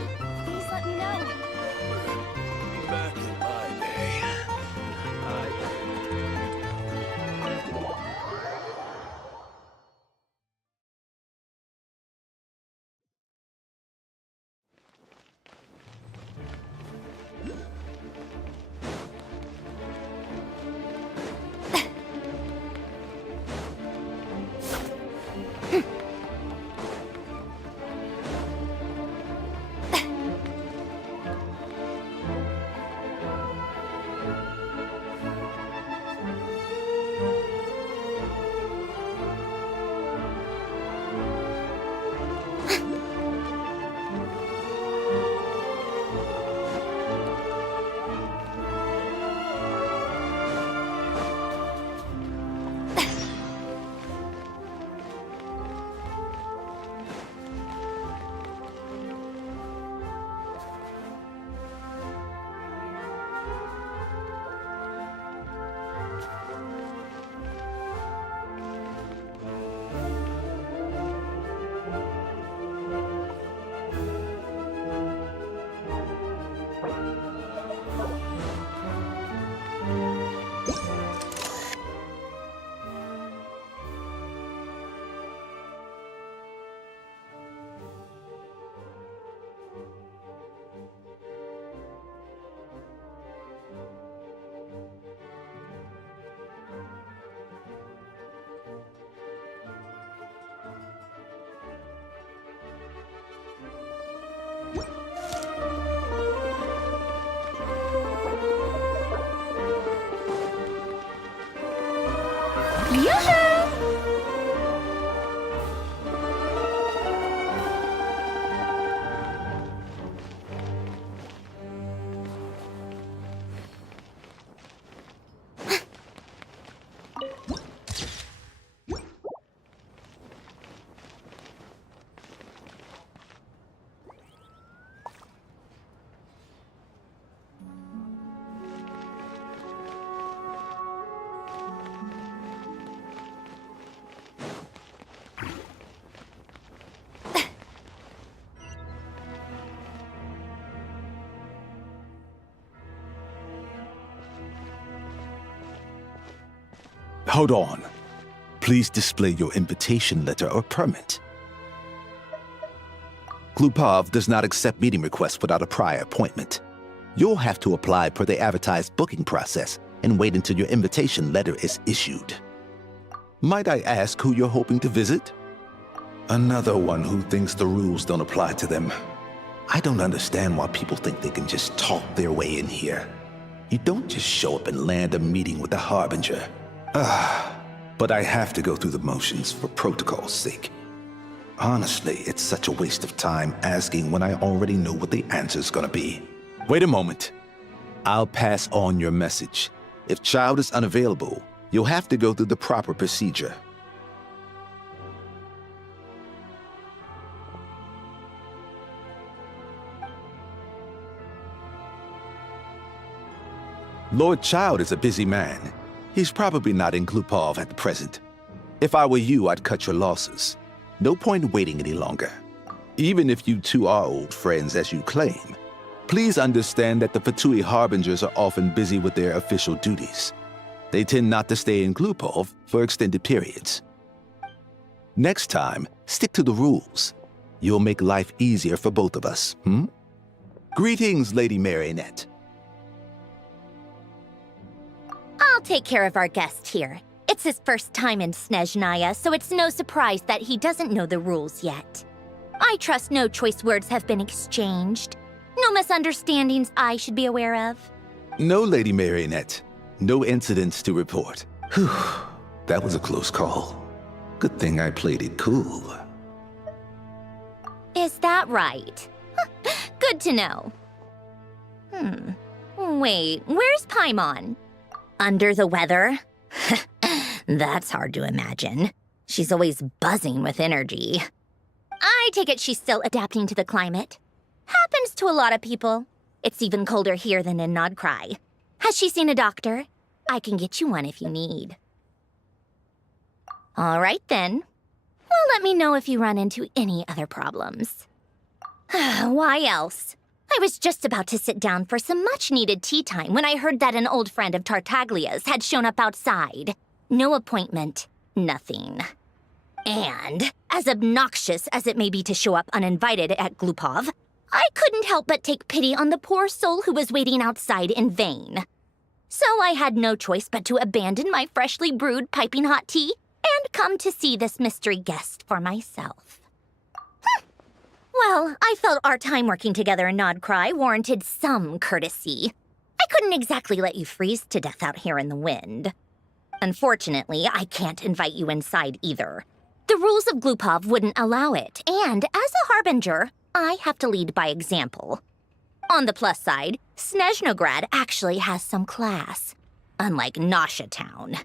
please let me know. Back in my day, Hold on. Please display your invitation letter or permit. Glupov does not accept meeting requests without a prior appointment. You'll have to apply per the advertised booking process and wait until your invitation letter is issued. Might I ask who you're hoping to visit? Another one who thinks the rules don't apply to them. I don't understand why people think they can just talk their way in here. You don't just show up and land a meeting with the Harbinger. But I have to go through the motions for protocol's sake. Honestly, it's such a waste of time asking when I already know what the answer's gonna be. Wait a moment. I'll pass on your message. If child is unavailable, you'll have to go through the proper procedure. Lord Child is a busy man. He's probably not in Glupov at the present. If I were you, I'd cut your losses. No point waiting any longer. Even if you two are old friends as you claim, please understand that the Fatui Harbingers are often busy with their official duties. They tend not to stay in Glupov for extended periods. Next time, stick to the rules. You'll make life easier for both of us, Greetings, Lady Marionette. I'll take care of our guest here. It's his first time in Snezhnaya, so it's no surprise that he doesn't know the rules yet. I trust no choice words have been exchanged. No misunderstandings I should be aware of. No, Lady Marionette. No incidents to report. Whew, that was a close call. Good thing I played it cool. Is that right? Good to know. Wait, where's Paimon? Under the weather? That's hard to imagine. She's always buzzing with energy. I take it she's still adapting to the climate. Happens to a lot of people. It's even colder here than in Nodcry. Has she seen a doctor? I can get you one if you need. All right then. Well, let me know if you run into any other problems. Why else? I was just about to sit down for some much-needed tea time when I heard that an old friend of Tartaglia's had shown up outside. No appointment, nothing. And, as obnoxious as it may be to show up uninvited at Glupov, I couldn't help but take pity on the poor soul who was waiting outside in vain. So I had no choice but to abandon my freshly brewed piping hot tea and come to see this mystery guest for myself. Well, I felt our time working together in Nodcry warranted some courtesy. I couldn't exactly let you freeze to death out here in the wind. Unfortunately, I can't invite you inside either. The rules of Glupov wouldn't allow it, and as a harbinger, I have to lead by example. On the plus side, Snezhnograd actually has some class, unlike Nasha Town.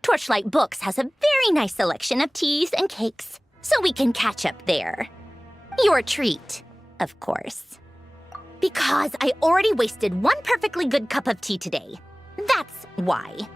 Torchlight Books has a very nice selection of teas and cakes, so we can catch up there. Your treat, of course. Because I already wasted one perfectly good cup of tea today. That's why.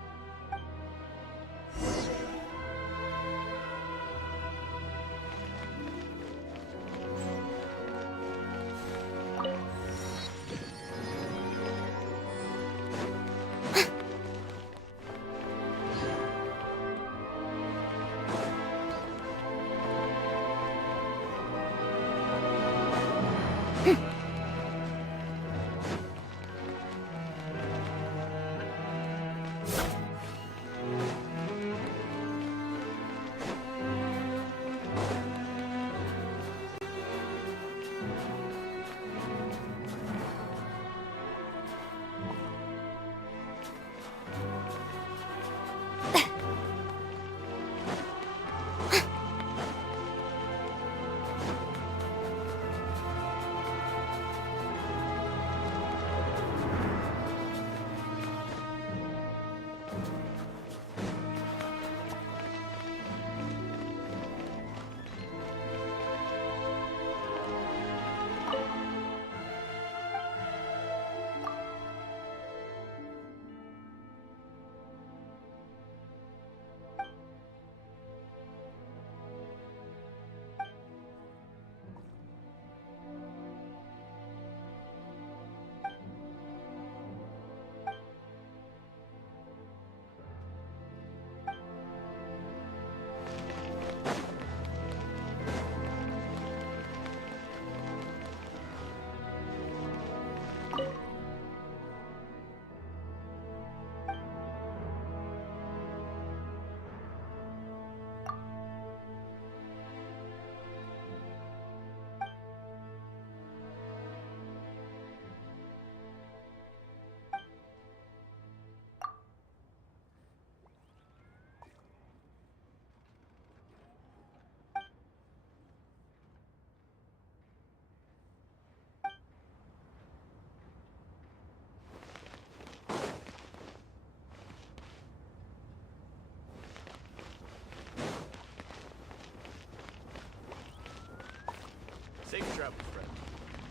Safe travels, friend.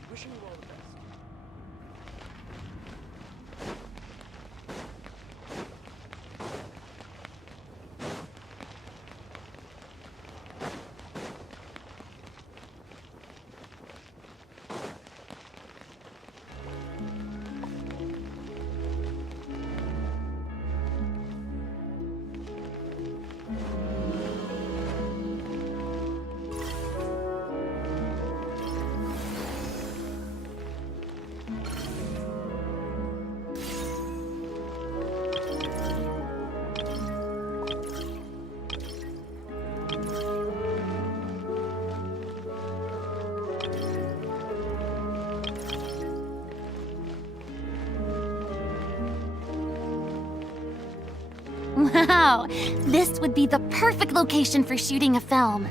Wishing you all the best. Wow, this would be the perfect location for shooting a film.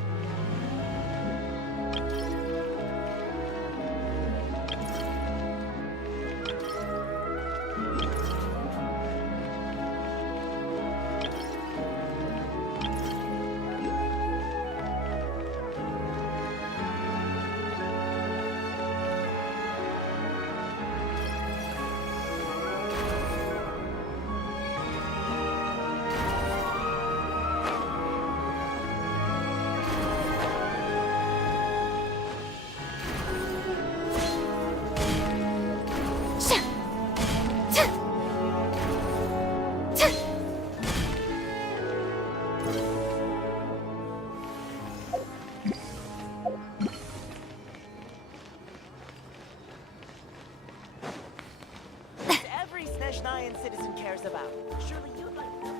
cares about. Surely you'd like to know.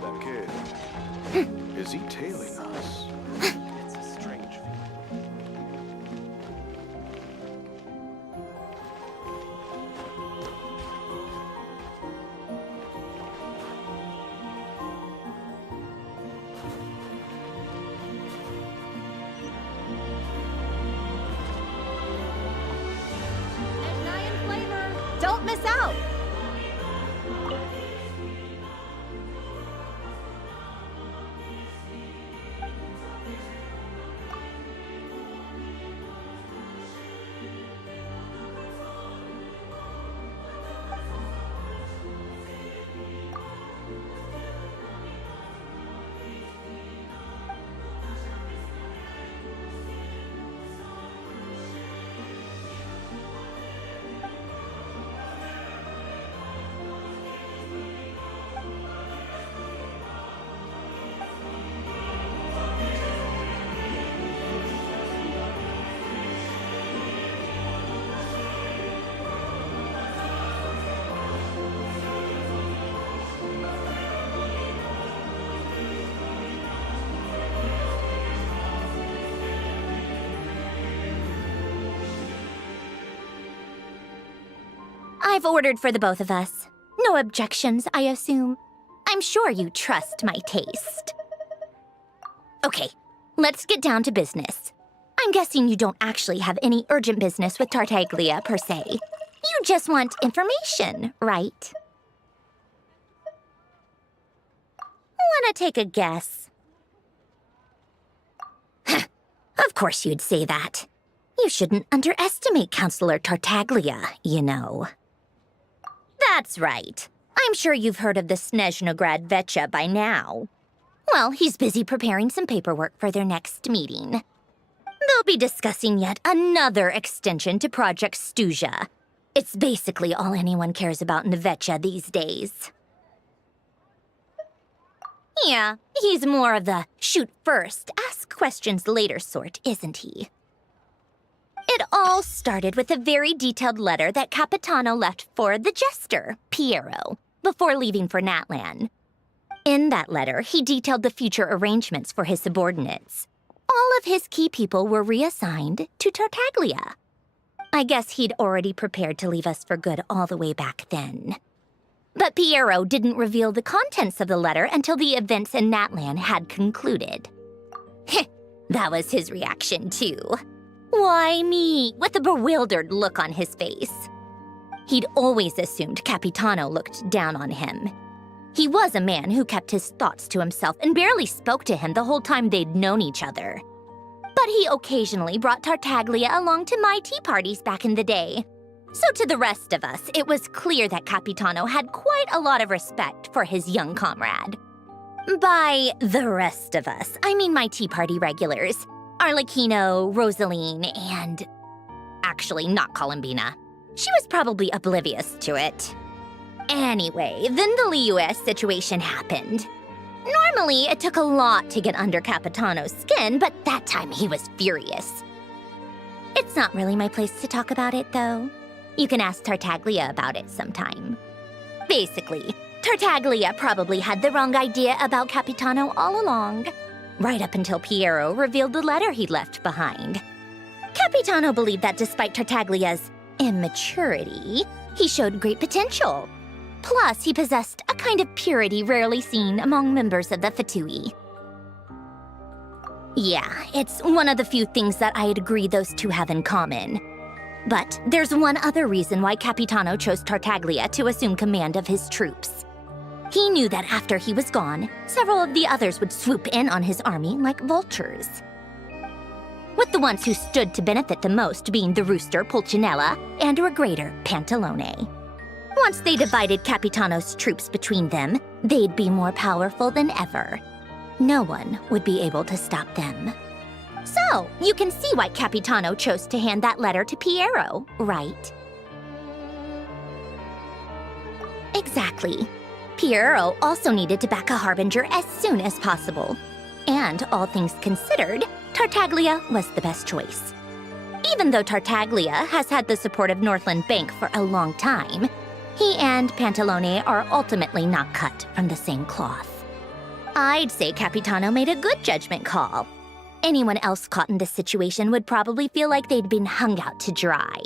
That kid. Is he tailing us? It's a strange feeling. Don't miss out! I've ordered for the both of us. No objections, I assume. I'm sure you trust my taste. Okay, let's get down to business. I'm guessing you don't actually have any urgent business with Tartaglia, per se. You just want information, right? Wanna take a guess? Of course you'd say that. You shouldn't underestimate Counselor Tartaglia, you know. That's right. I'm sure you've heard of the Snezhnograd Vecha by now. Well, he's busy preparing some paperwork for their next meeting. They'll be discussing yet another extension to Project Stuzha. It's basically all anyone cares about in the Vecha these days. Yeah, he's more of the shoot first, ask questions later sort, isn't he? It all started with a very detailed letter that Capitano left for the jester, Piero, before leaving for Natlan. In that letter, he detailed the future arrangements for his subordinates. All of his key people were reassigned to Tartaglia. I guess he'd already prepared to leave us for good all the way back then. But Piero didn't reveal the contents of the letter until the events in Natlan had concluded. That was his reaction, too. Why me? With a bewildered look on his face. He'd always assumed Capitano looked down on him. He was a man who kept his thoughts to himself and barely spoke to him the whole time they'd known each other. But he occasionally brought Tartaglia along to my tea parties back in the day. So to the rest of us, it was clear that Capitano had quite a lot of respect for his young comrade. By the rest of us, I mean my tea party regulars. Arlecchino, Rosaline, and... actually, not Columbina. She was probably oblivious to it. Anyway, then the Liues situation happened. Normally, it took a lot to get under Capitano's skin, but that time he was furious. It's not really my place to talk about it, though. You can ask Tartaglia about it sometime. Basically, Tartaglia probably had the wrong idea about Capitano all along, right up until Piero revealed the letter he'd left behind. Capitano believed that despite Tartaglia's immaturity, he showed great potential. Plus, he possessed a kind of purity rarely seen among members of the Fatui. Yeah, it's one of the few things that I'd agree those two have in common. But there's one other reason why Capitano chose Tartaglia to assume command of his troops. He knew that after he was gone, several of the others would swoop in on his army like vultures. With the ones who stood to benefit the most being the rooster Pulcinella and Regrator Pantalone. Once they divided Capitano's troops between them, they'd be more powerful than ever. No one would be able to stop them. So, you can see why Capitano chose to hand that letter to Piero, right? Exactly. Piero also needed to back a harbinger as soon as possible. And all things considered, Tartaglia was the best choice. Even though Tartaglia has had the support of Northland Bank for a long time, he and Pantalone are ultimately not cut from the same cloth. I'd say Capitano made a good judgment call. Anyone else caught in this situation would probably feel like they'd been hung out to dry.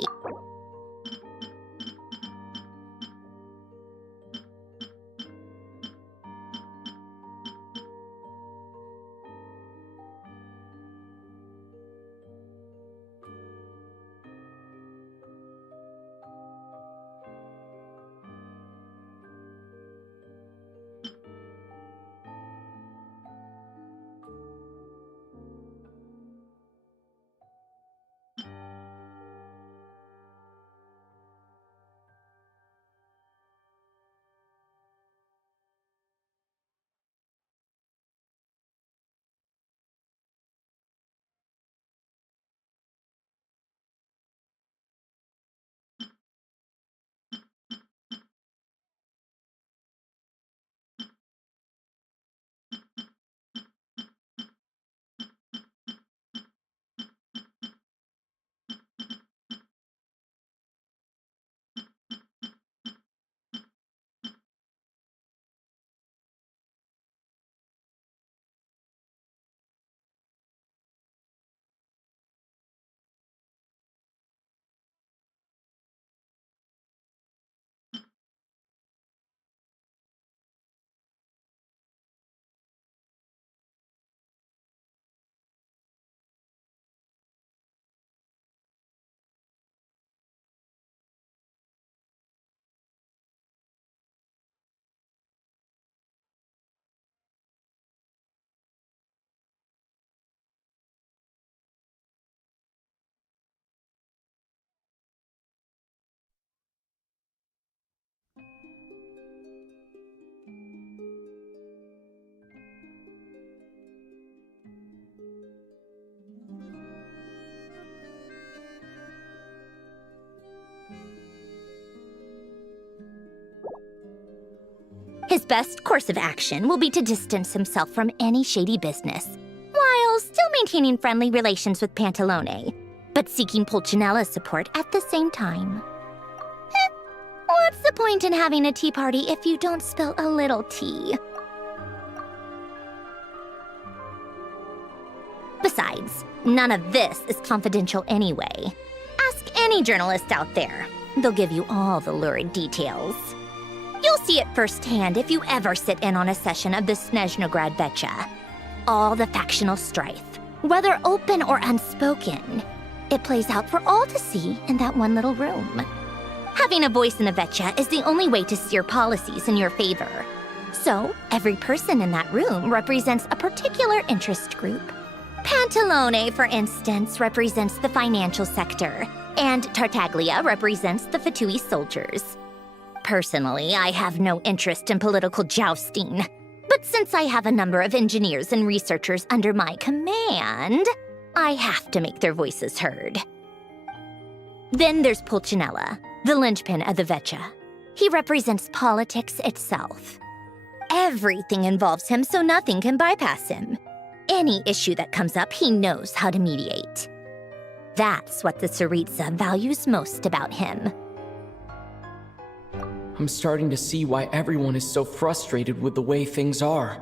His best course of action will be to distance himself from any shady business, while still maintaining friendly relations with Pantalone, but seeking Pulcinella's support at the same time. What's the point in having a tea party if you don't spill a little tea? Besides, none of this is confidential anyway. Ask any journalist out there. They'll give you all the lurid details. You'll see it firsthand if you ever sit in on a session of the Snezhnograd Vecha. All the factional strife, whether open or unspoken, it plays out for all to see in that one little room. Having a voice in the Vecha is the only way to steer policies in your favor. So, every person in that room represents a particular interest group. Pantalone, for instance, represents the financial sector, and Tartaglia represents the Fatui soldiers. Personally, I have no interest in political jousting, but since I have a number of engineers and researchers under my command, I have to make their voices heard. Then there's Pulcinella, the linchpin of the Vecha. He represents politics itself. Everything involves him, so nothing can bypass him. Any issue that comes up, he knows how to mediate. That's what the Tsaritsa values most about him. I'm starting to see why everyone is so frustrated with the way things are,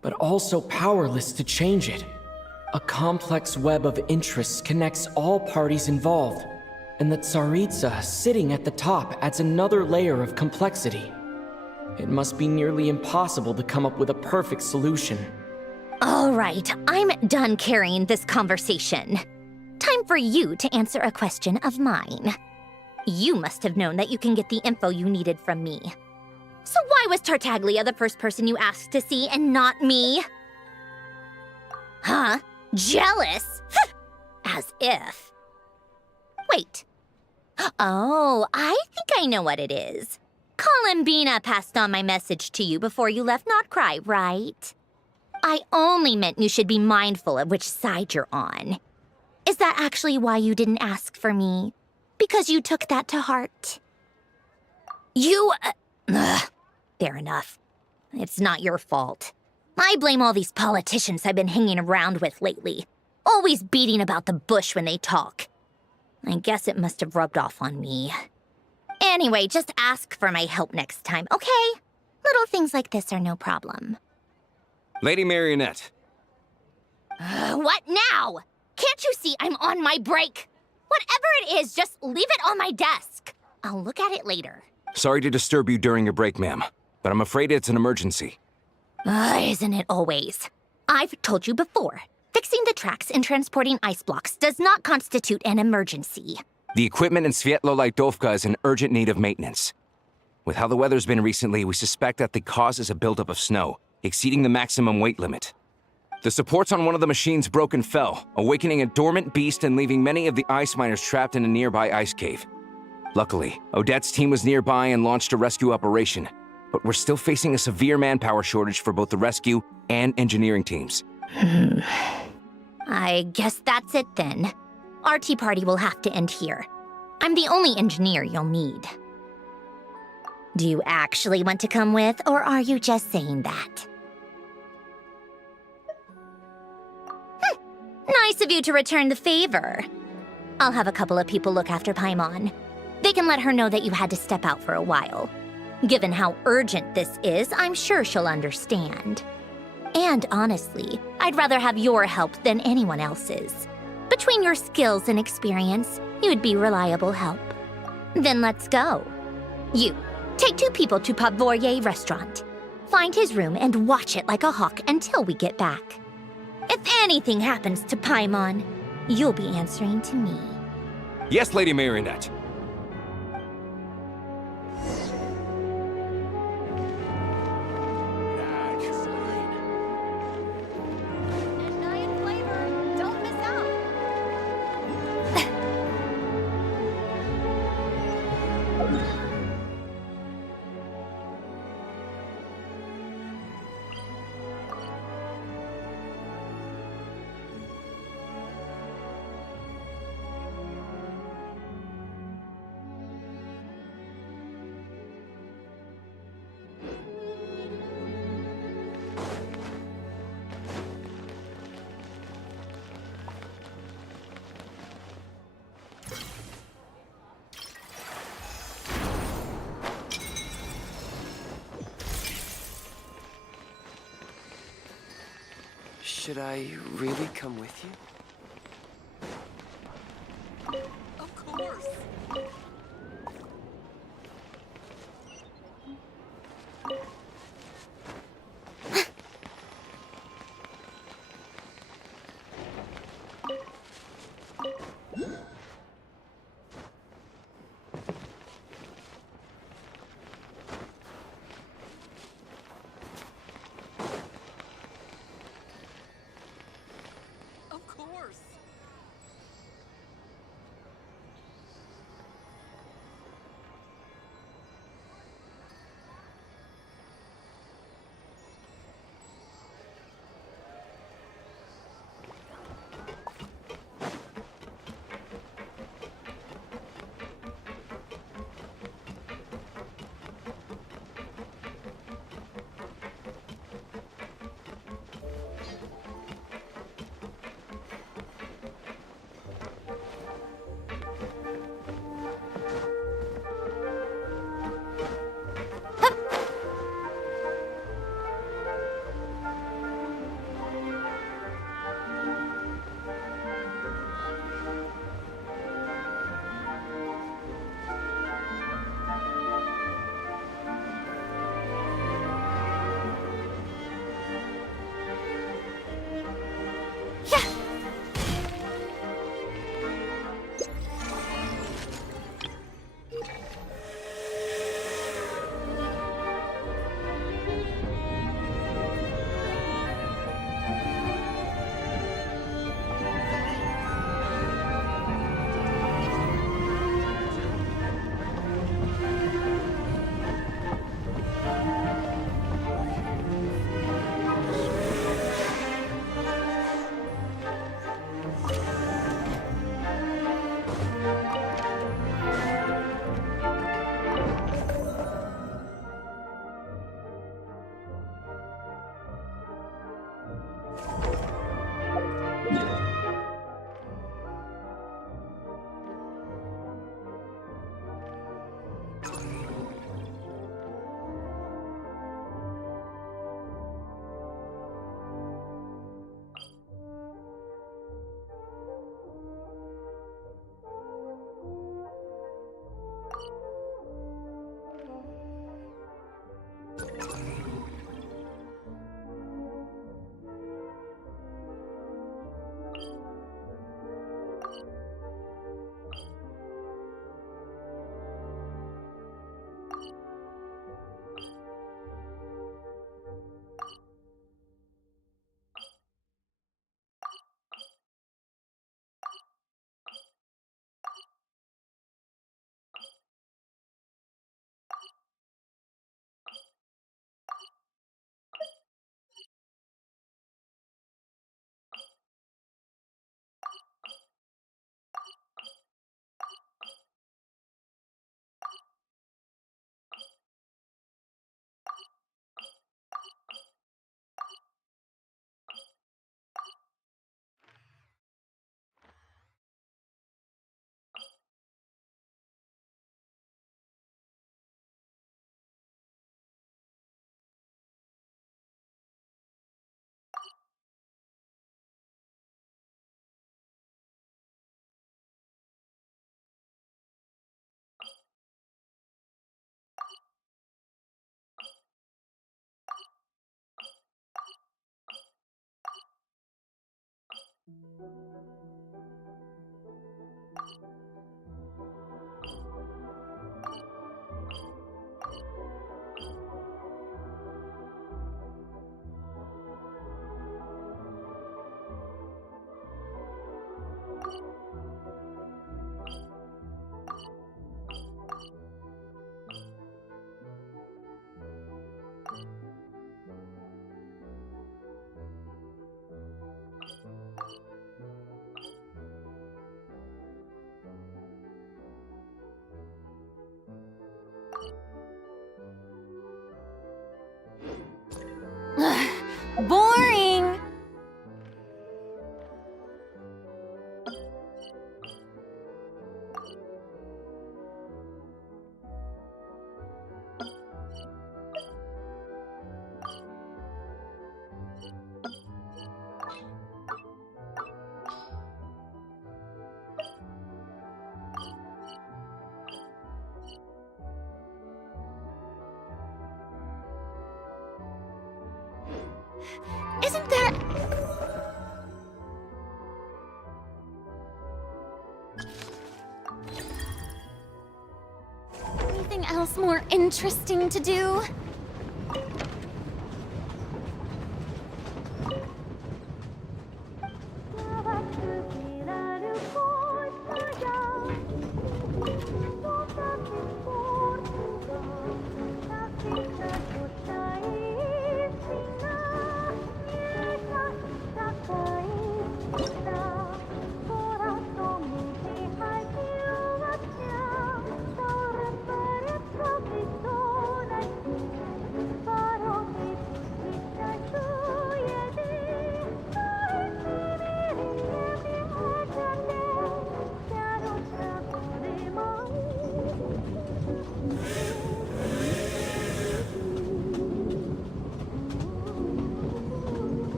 but also powerless to change it. A complex web of interests connects all parties involved, and the Tsaritsa sitting at the top adds another layer of complexity. It must be nearly impossible to come up with a perfect solution. All right, I'm done carrying this conversation. Time for you to answer a question of mine. You must have known that you can get the info you needed from me. So why was Tartaglia the first person you asked to see and not me? Huh? Jealous? As if. Wait. Oh, I think I know what it is. Columbina passed on my message to you before you left Not Cry, right? I only meant you should be mindful of which side you're on. Is that actually why you didn't ask for me? Because you took that to heart? Fair enough. It's not your fault. I blame all these politicians I've been hanging around with lately. Always beating about the bush when they talk. I guess it must have rubbed off on me. Anyway, just ask for my help next time, okay? Little things like this are no problem. Lady Marionette. What now? Can't you see I'm on my break? Whatever it is, just leave it on my desk. I'll look at it later. Sorry to disturb you during your break, ma'am, but I'm afraid it's an emergency. Isn't it always? I've told you before, fixing the tracks and transporting ice blocks does not constitute an emergency. The equipment in Svietlolaitovka is in urgent need of maintenance. With how the weather's been recently, we suspect that the cause is a buildup of snow, exceeding the maximum weight limit. The supports on one of the machines broke and fell, awakening a dormant beast and leaving many of the ice miners trapped in a nearby ice cave. Luckily, Odette's team was nearby and launched a rescue operation, but we're still facing a severe manpower shortage for both the rescue and engineering teams. I guess that's it then. Our tea party will have to end here. I'm the only engineer you'll need. Do you actually want to come with, or are you just saying that? Nice of you to return the favor. I'll have a couple of people look after Paimon. They can let her know that you had to step out for a while. Given how urgent this is, I'm sure she'll understand. And honestly, I'd rather have your help than anyone else's. Between your skills and experience, you'd be reliable help. Then let's go. You, take 2 people to Pavoyer restaurant. Find his room and watch it like a hawk until we get back. If anything happens to Paimon, you'll be answering to me. Yes, Lady Marionette. Should I really come with you? Of course! Of course! Isn't there... anything else more interesting to do?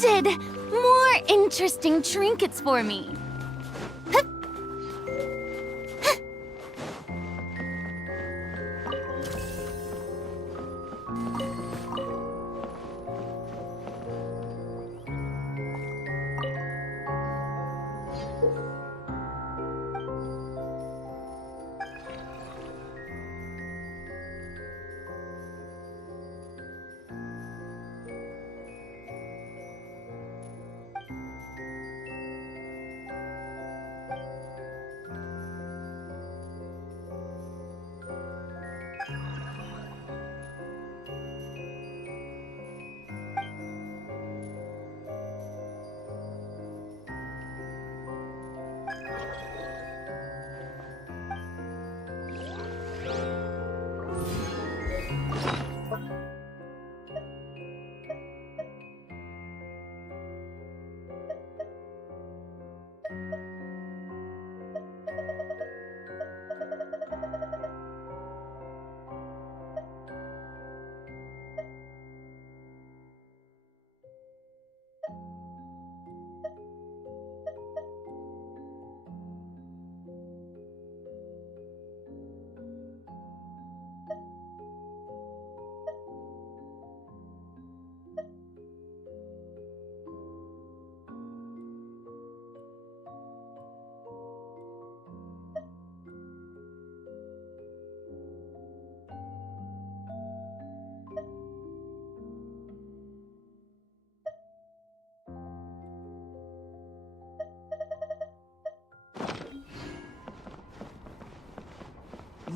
Splendid! More interesting trinkets for me.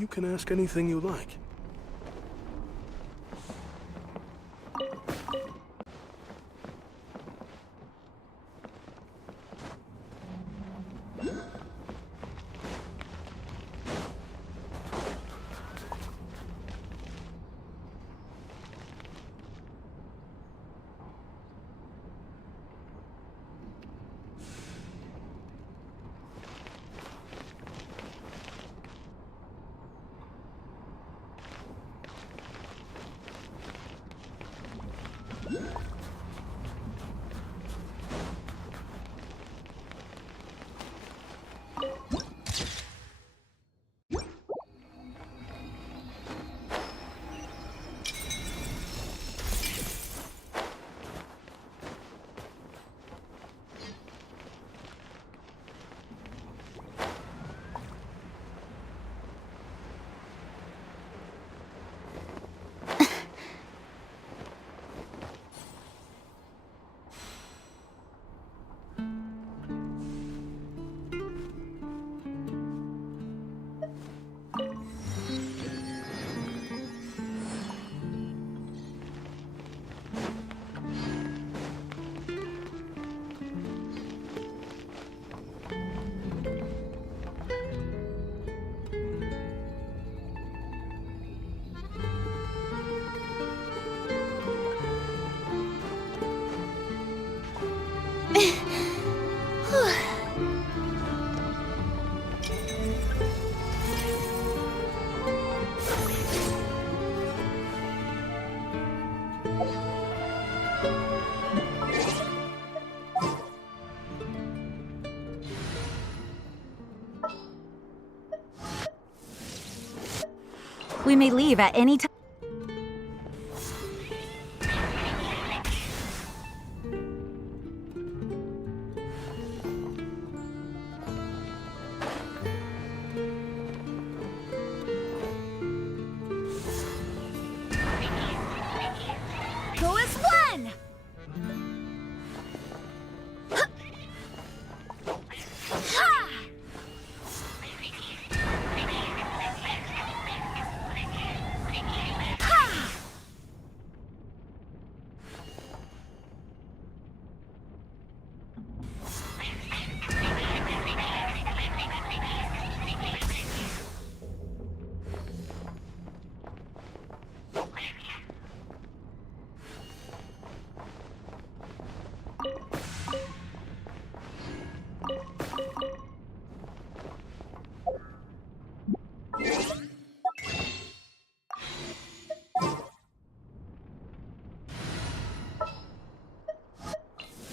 You can ask anything you like. We may leave at any time. Go as one!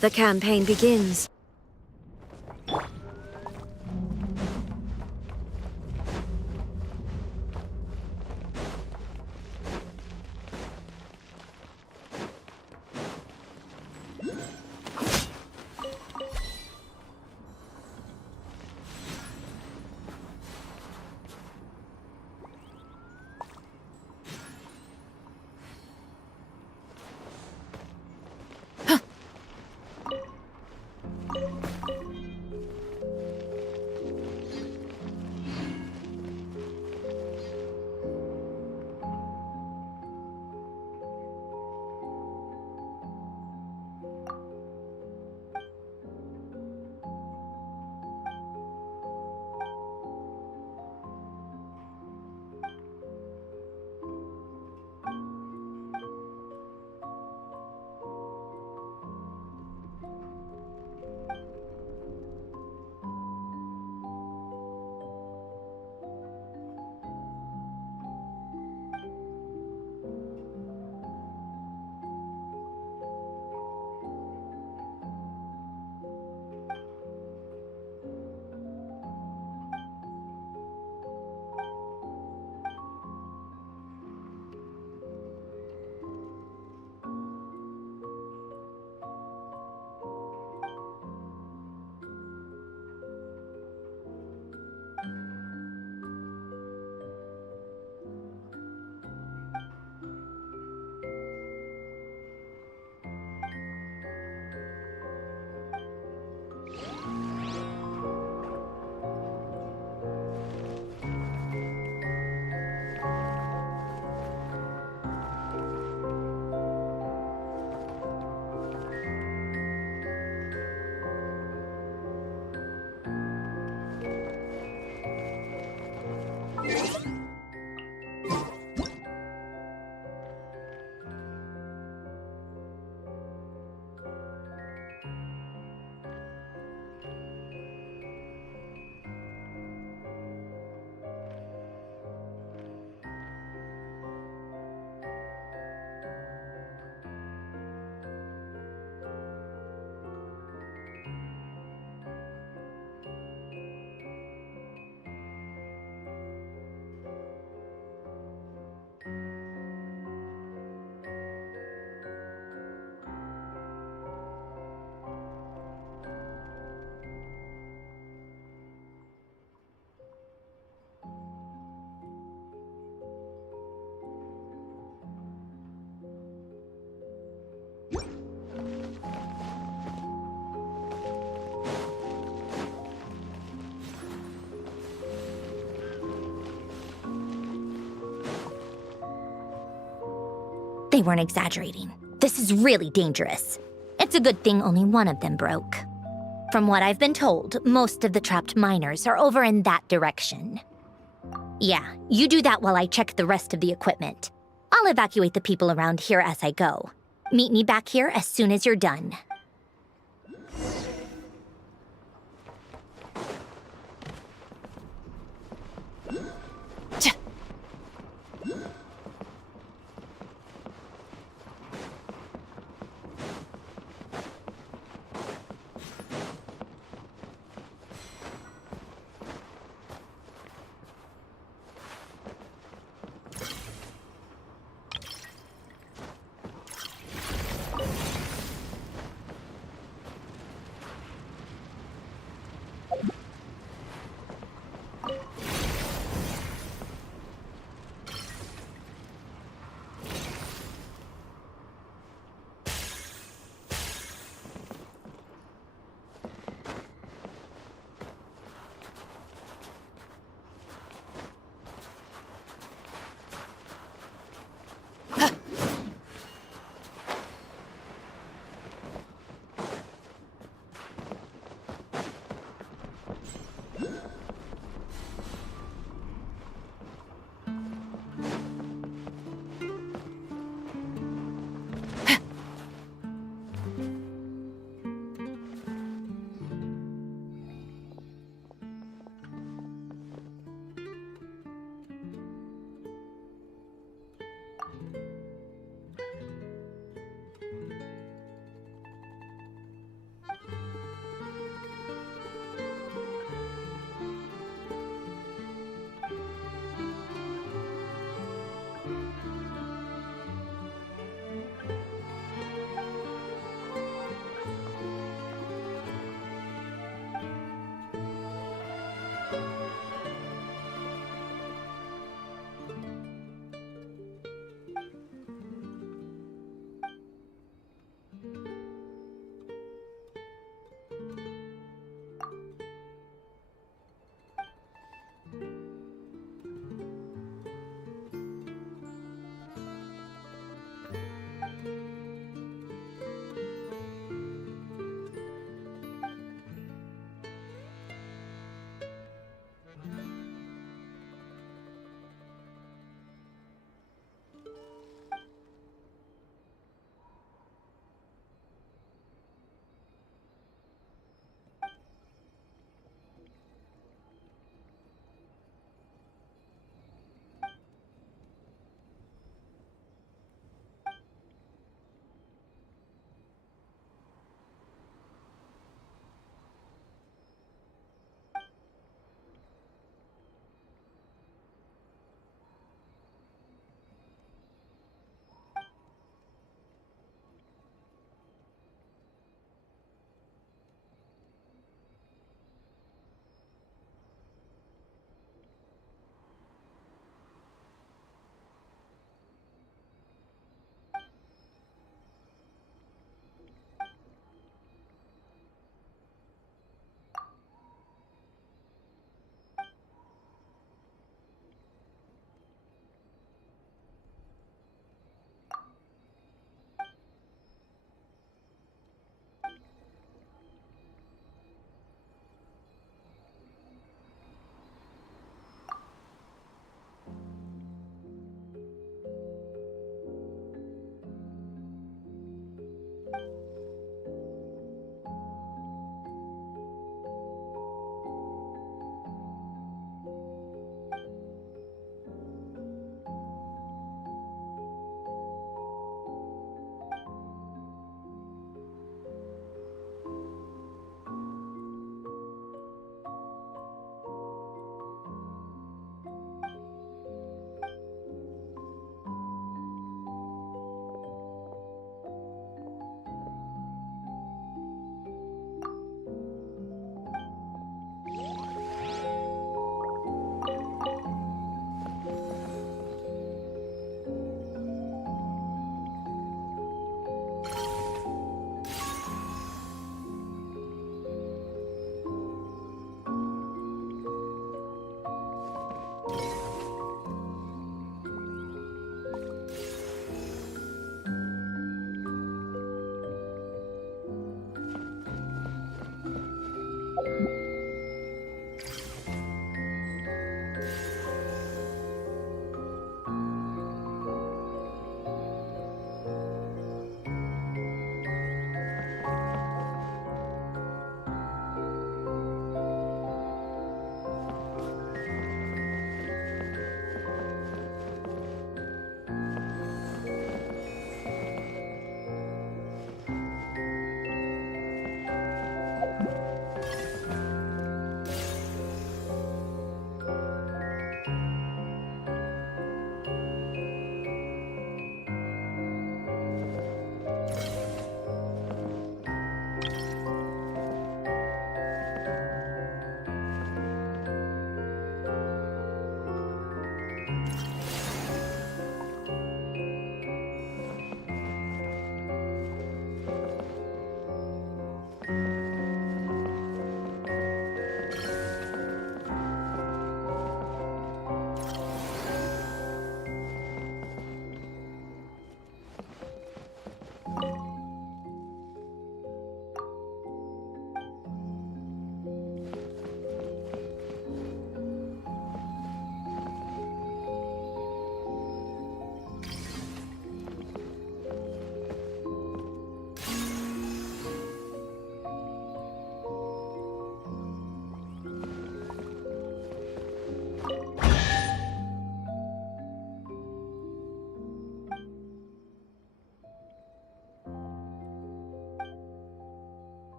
The campaign begins. They weren't exaggerating. This is really dangerous. It's a good thing only one of them broke. From what I've been told, most of the trapped miners are over in that direction. Yeah, you do that while I check the rest of the equipment. I'll evacuate the people around here as I go. Meet me back here as soon as you're done.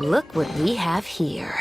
Look what we have here.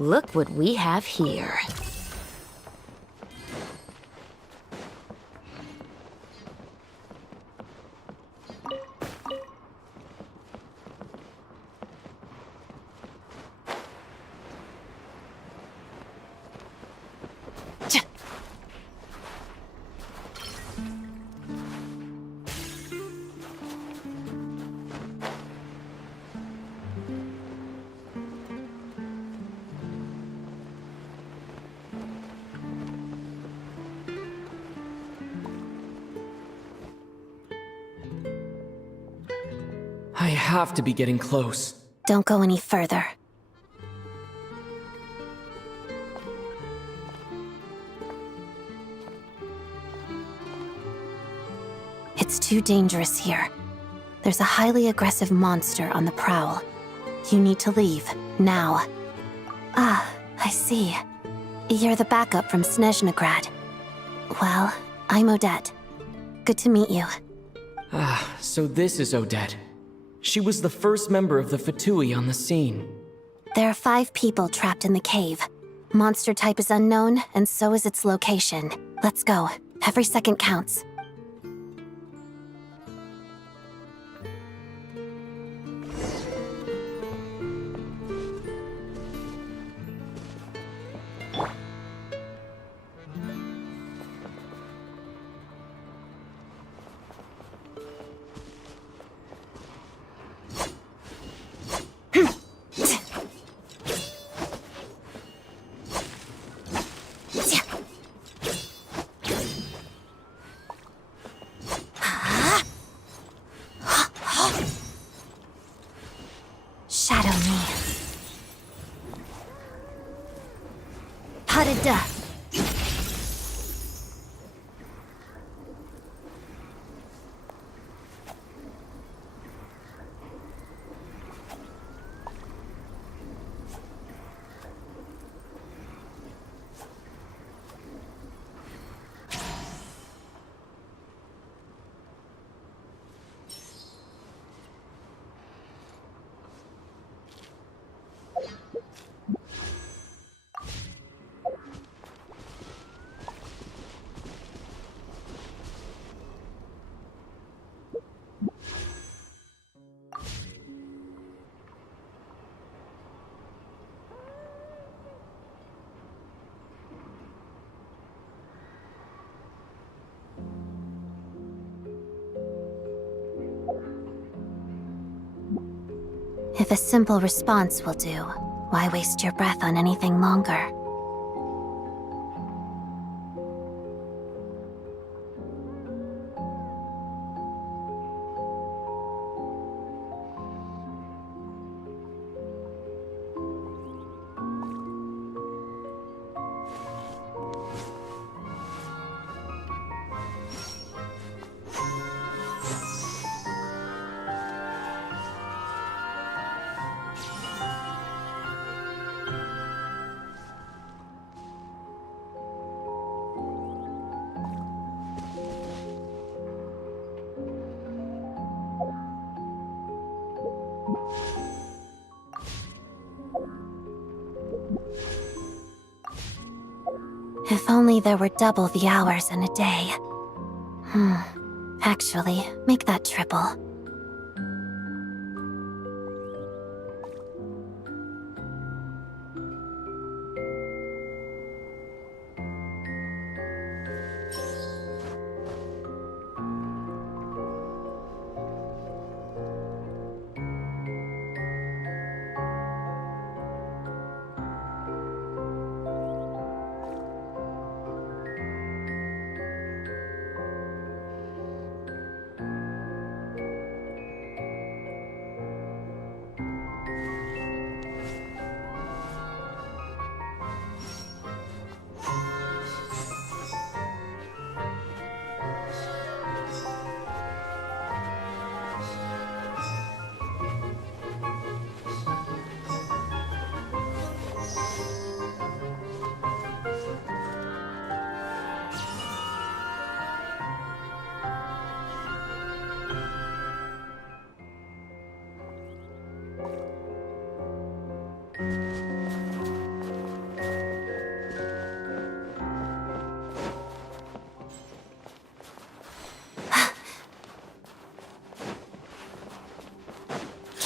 Look what we have here. I have to be getting close. Don't go any further. It's too dangerous here. There's a highly aggressive monster on the prowl. You need to leave, now. Ah, I see. You're the backup from Snezhnograd. Well, I'm Odette. Good to meet you. Ah, so this is Odette. She was the first member of the Fatui on the scene. There are 5 people trapped in the cave. Monster type is unknown, and so is its location. Let's go. Every second counts. Shadow me. Hadada. If a simple response will do, why waste your breath on anything longer? If only there were double the hours in a day. Actually, make that triple.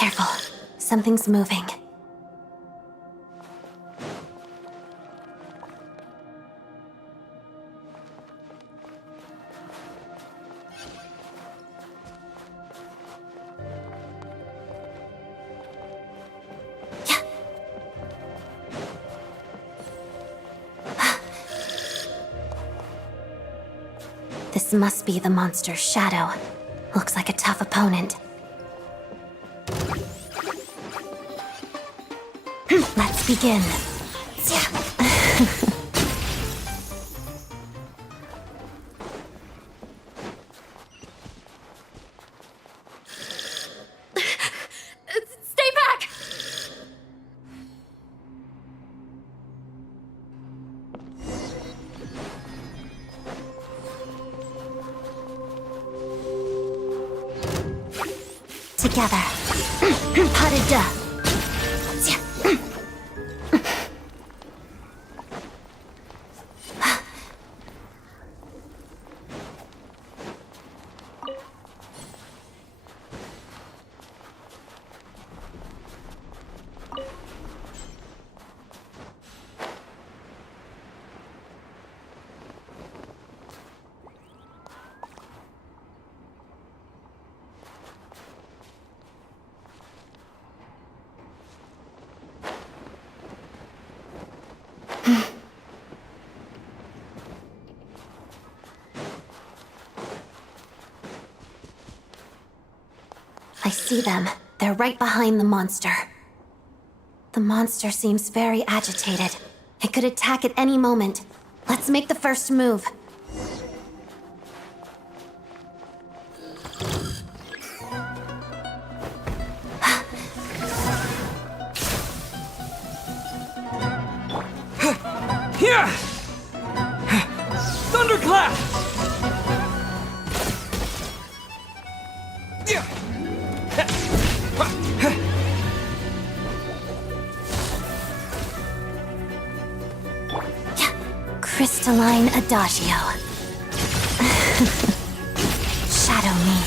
Careful. Something's moving. This must be the monster's shadow. Looks like a tough opponent. Let's begin. Stay back! Together. Pas-de-deux. I see them. They're right behind the monster. The monster seems very agitated. It could attack at any moment. Let's make the first move. Thunderclap! Crystalline Adagio. Shadow me.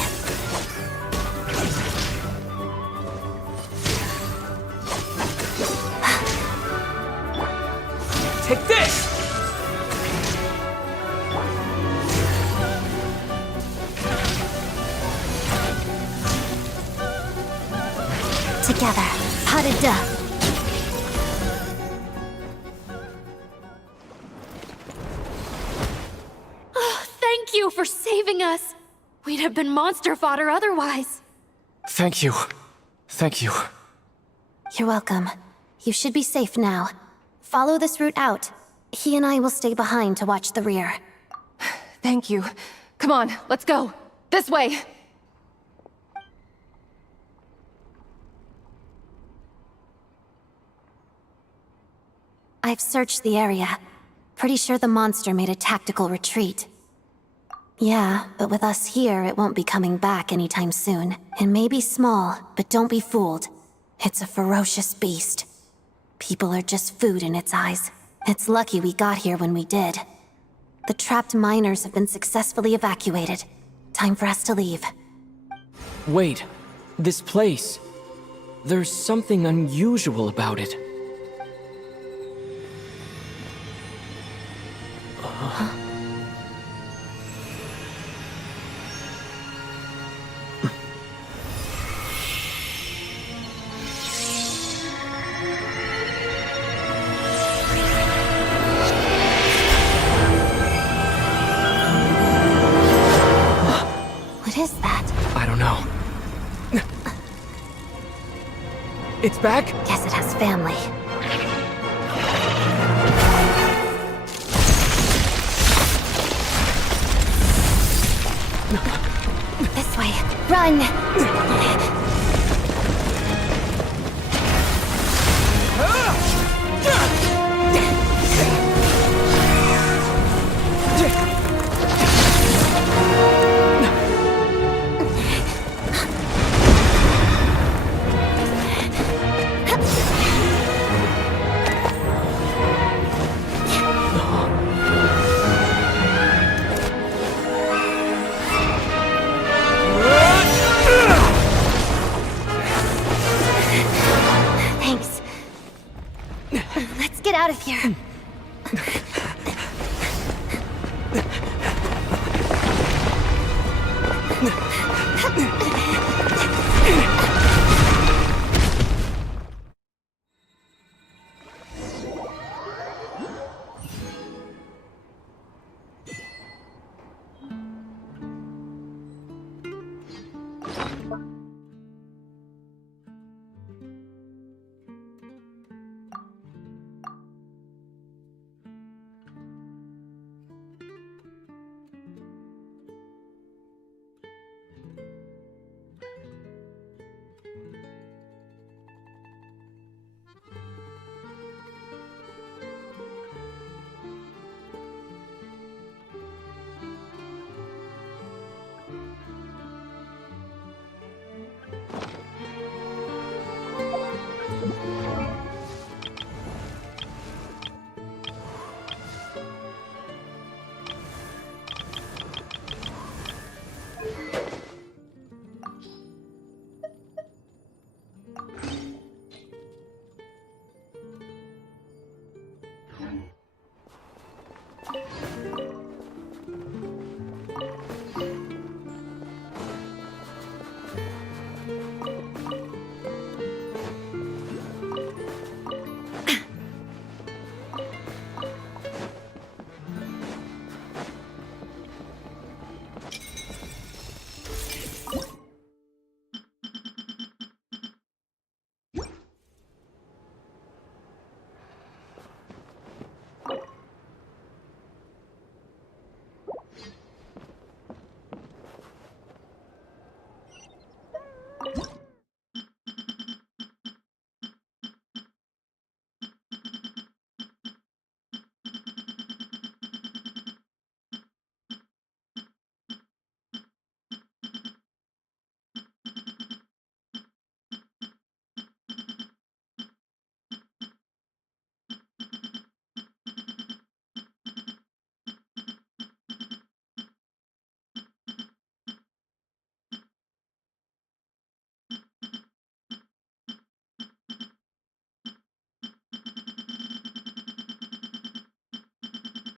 Take this! Together. Pas-de-deux. Thank you for saving us. We'd have been monster fodder otherwise. Thank you. Thank you. You're welcome. You should be safe now. Follow this route out. He and I will stay behind to watch the rear. Thank you. Come on, let's go. This way! I've searched the area. Pretty sure the monster made a tactical retreat. Yeah, but with us here, it won't be coming back anytime soon. It may be small, but don't be fooled. It's a ferocious beast. People are just food in its eyes. It's lucky we got here when we did. The trapped miners have been successfully evacuated. Time for us to leave. Wait, this place. There's something unusual about it. What is that? I don't know. It's back? Guess it has family. This way. Run!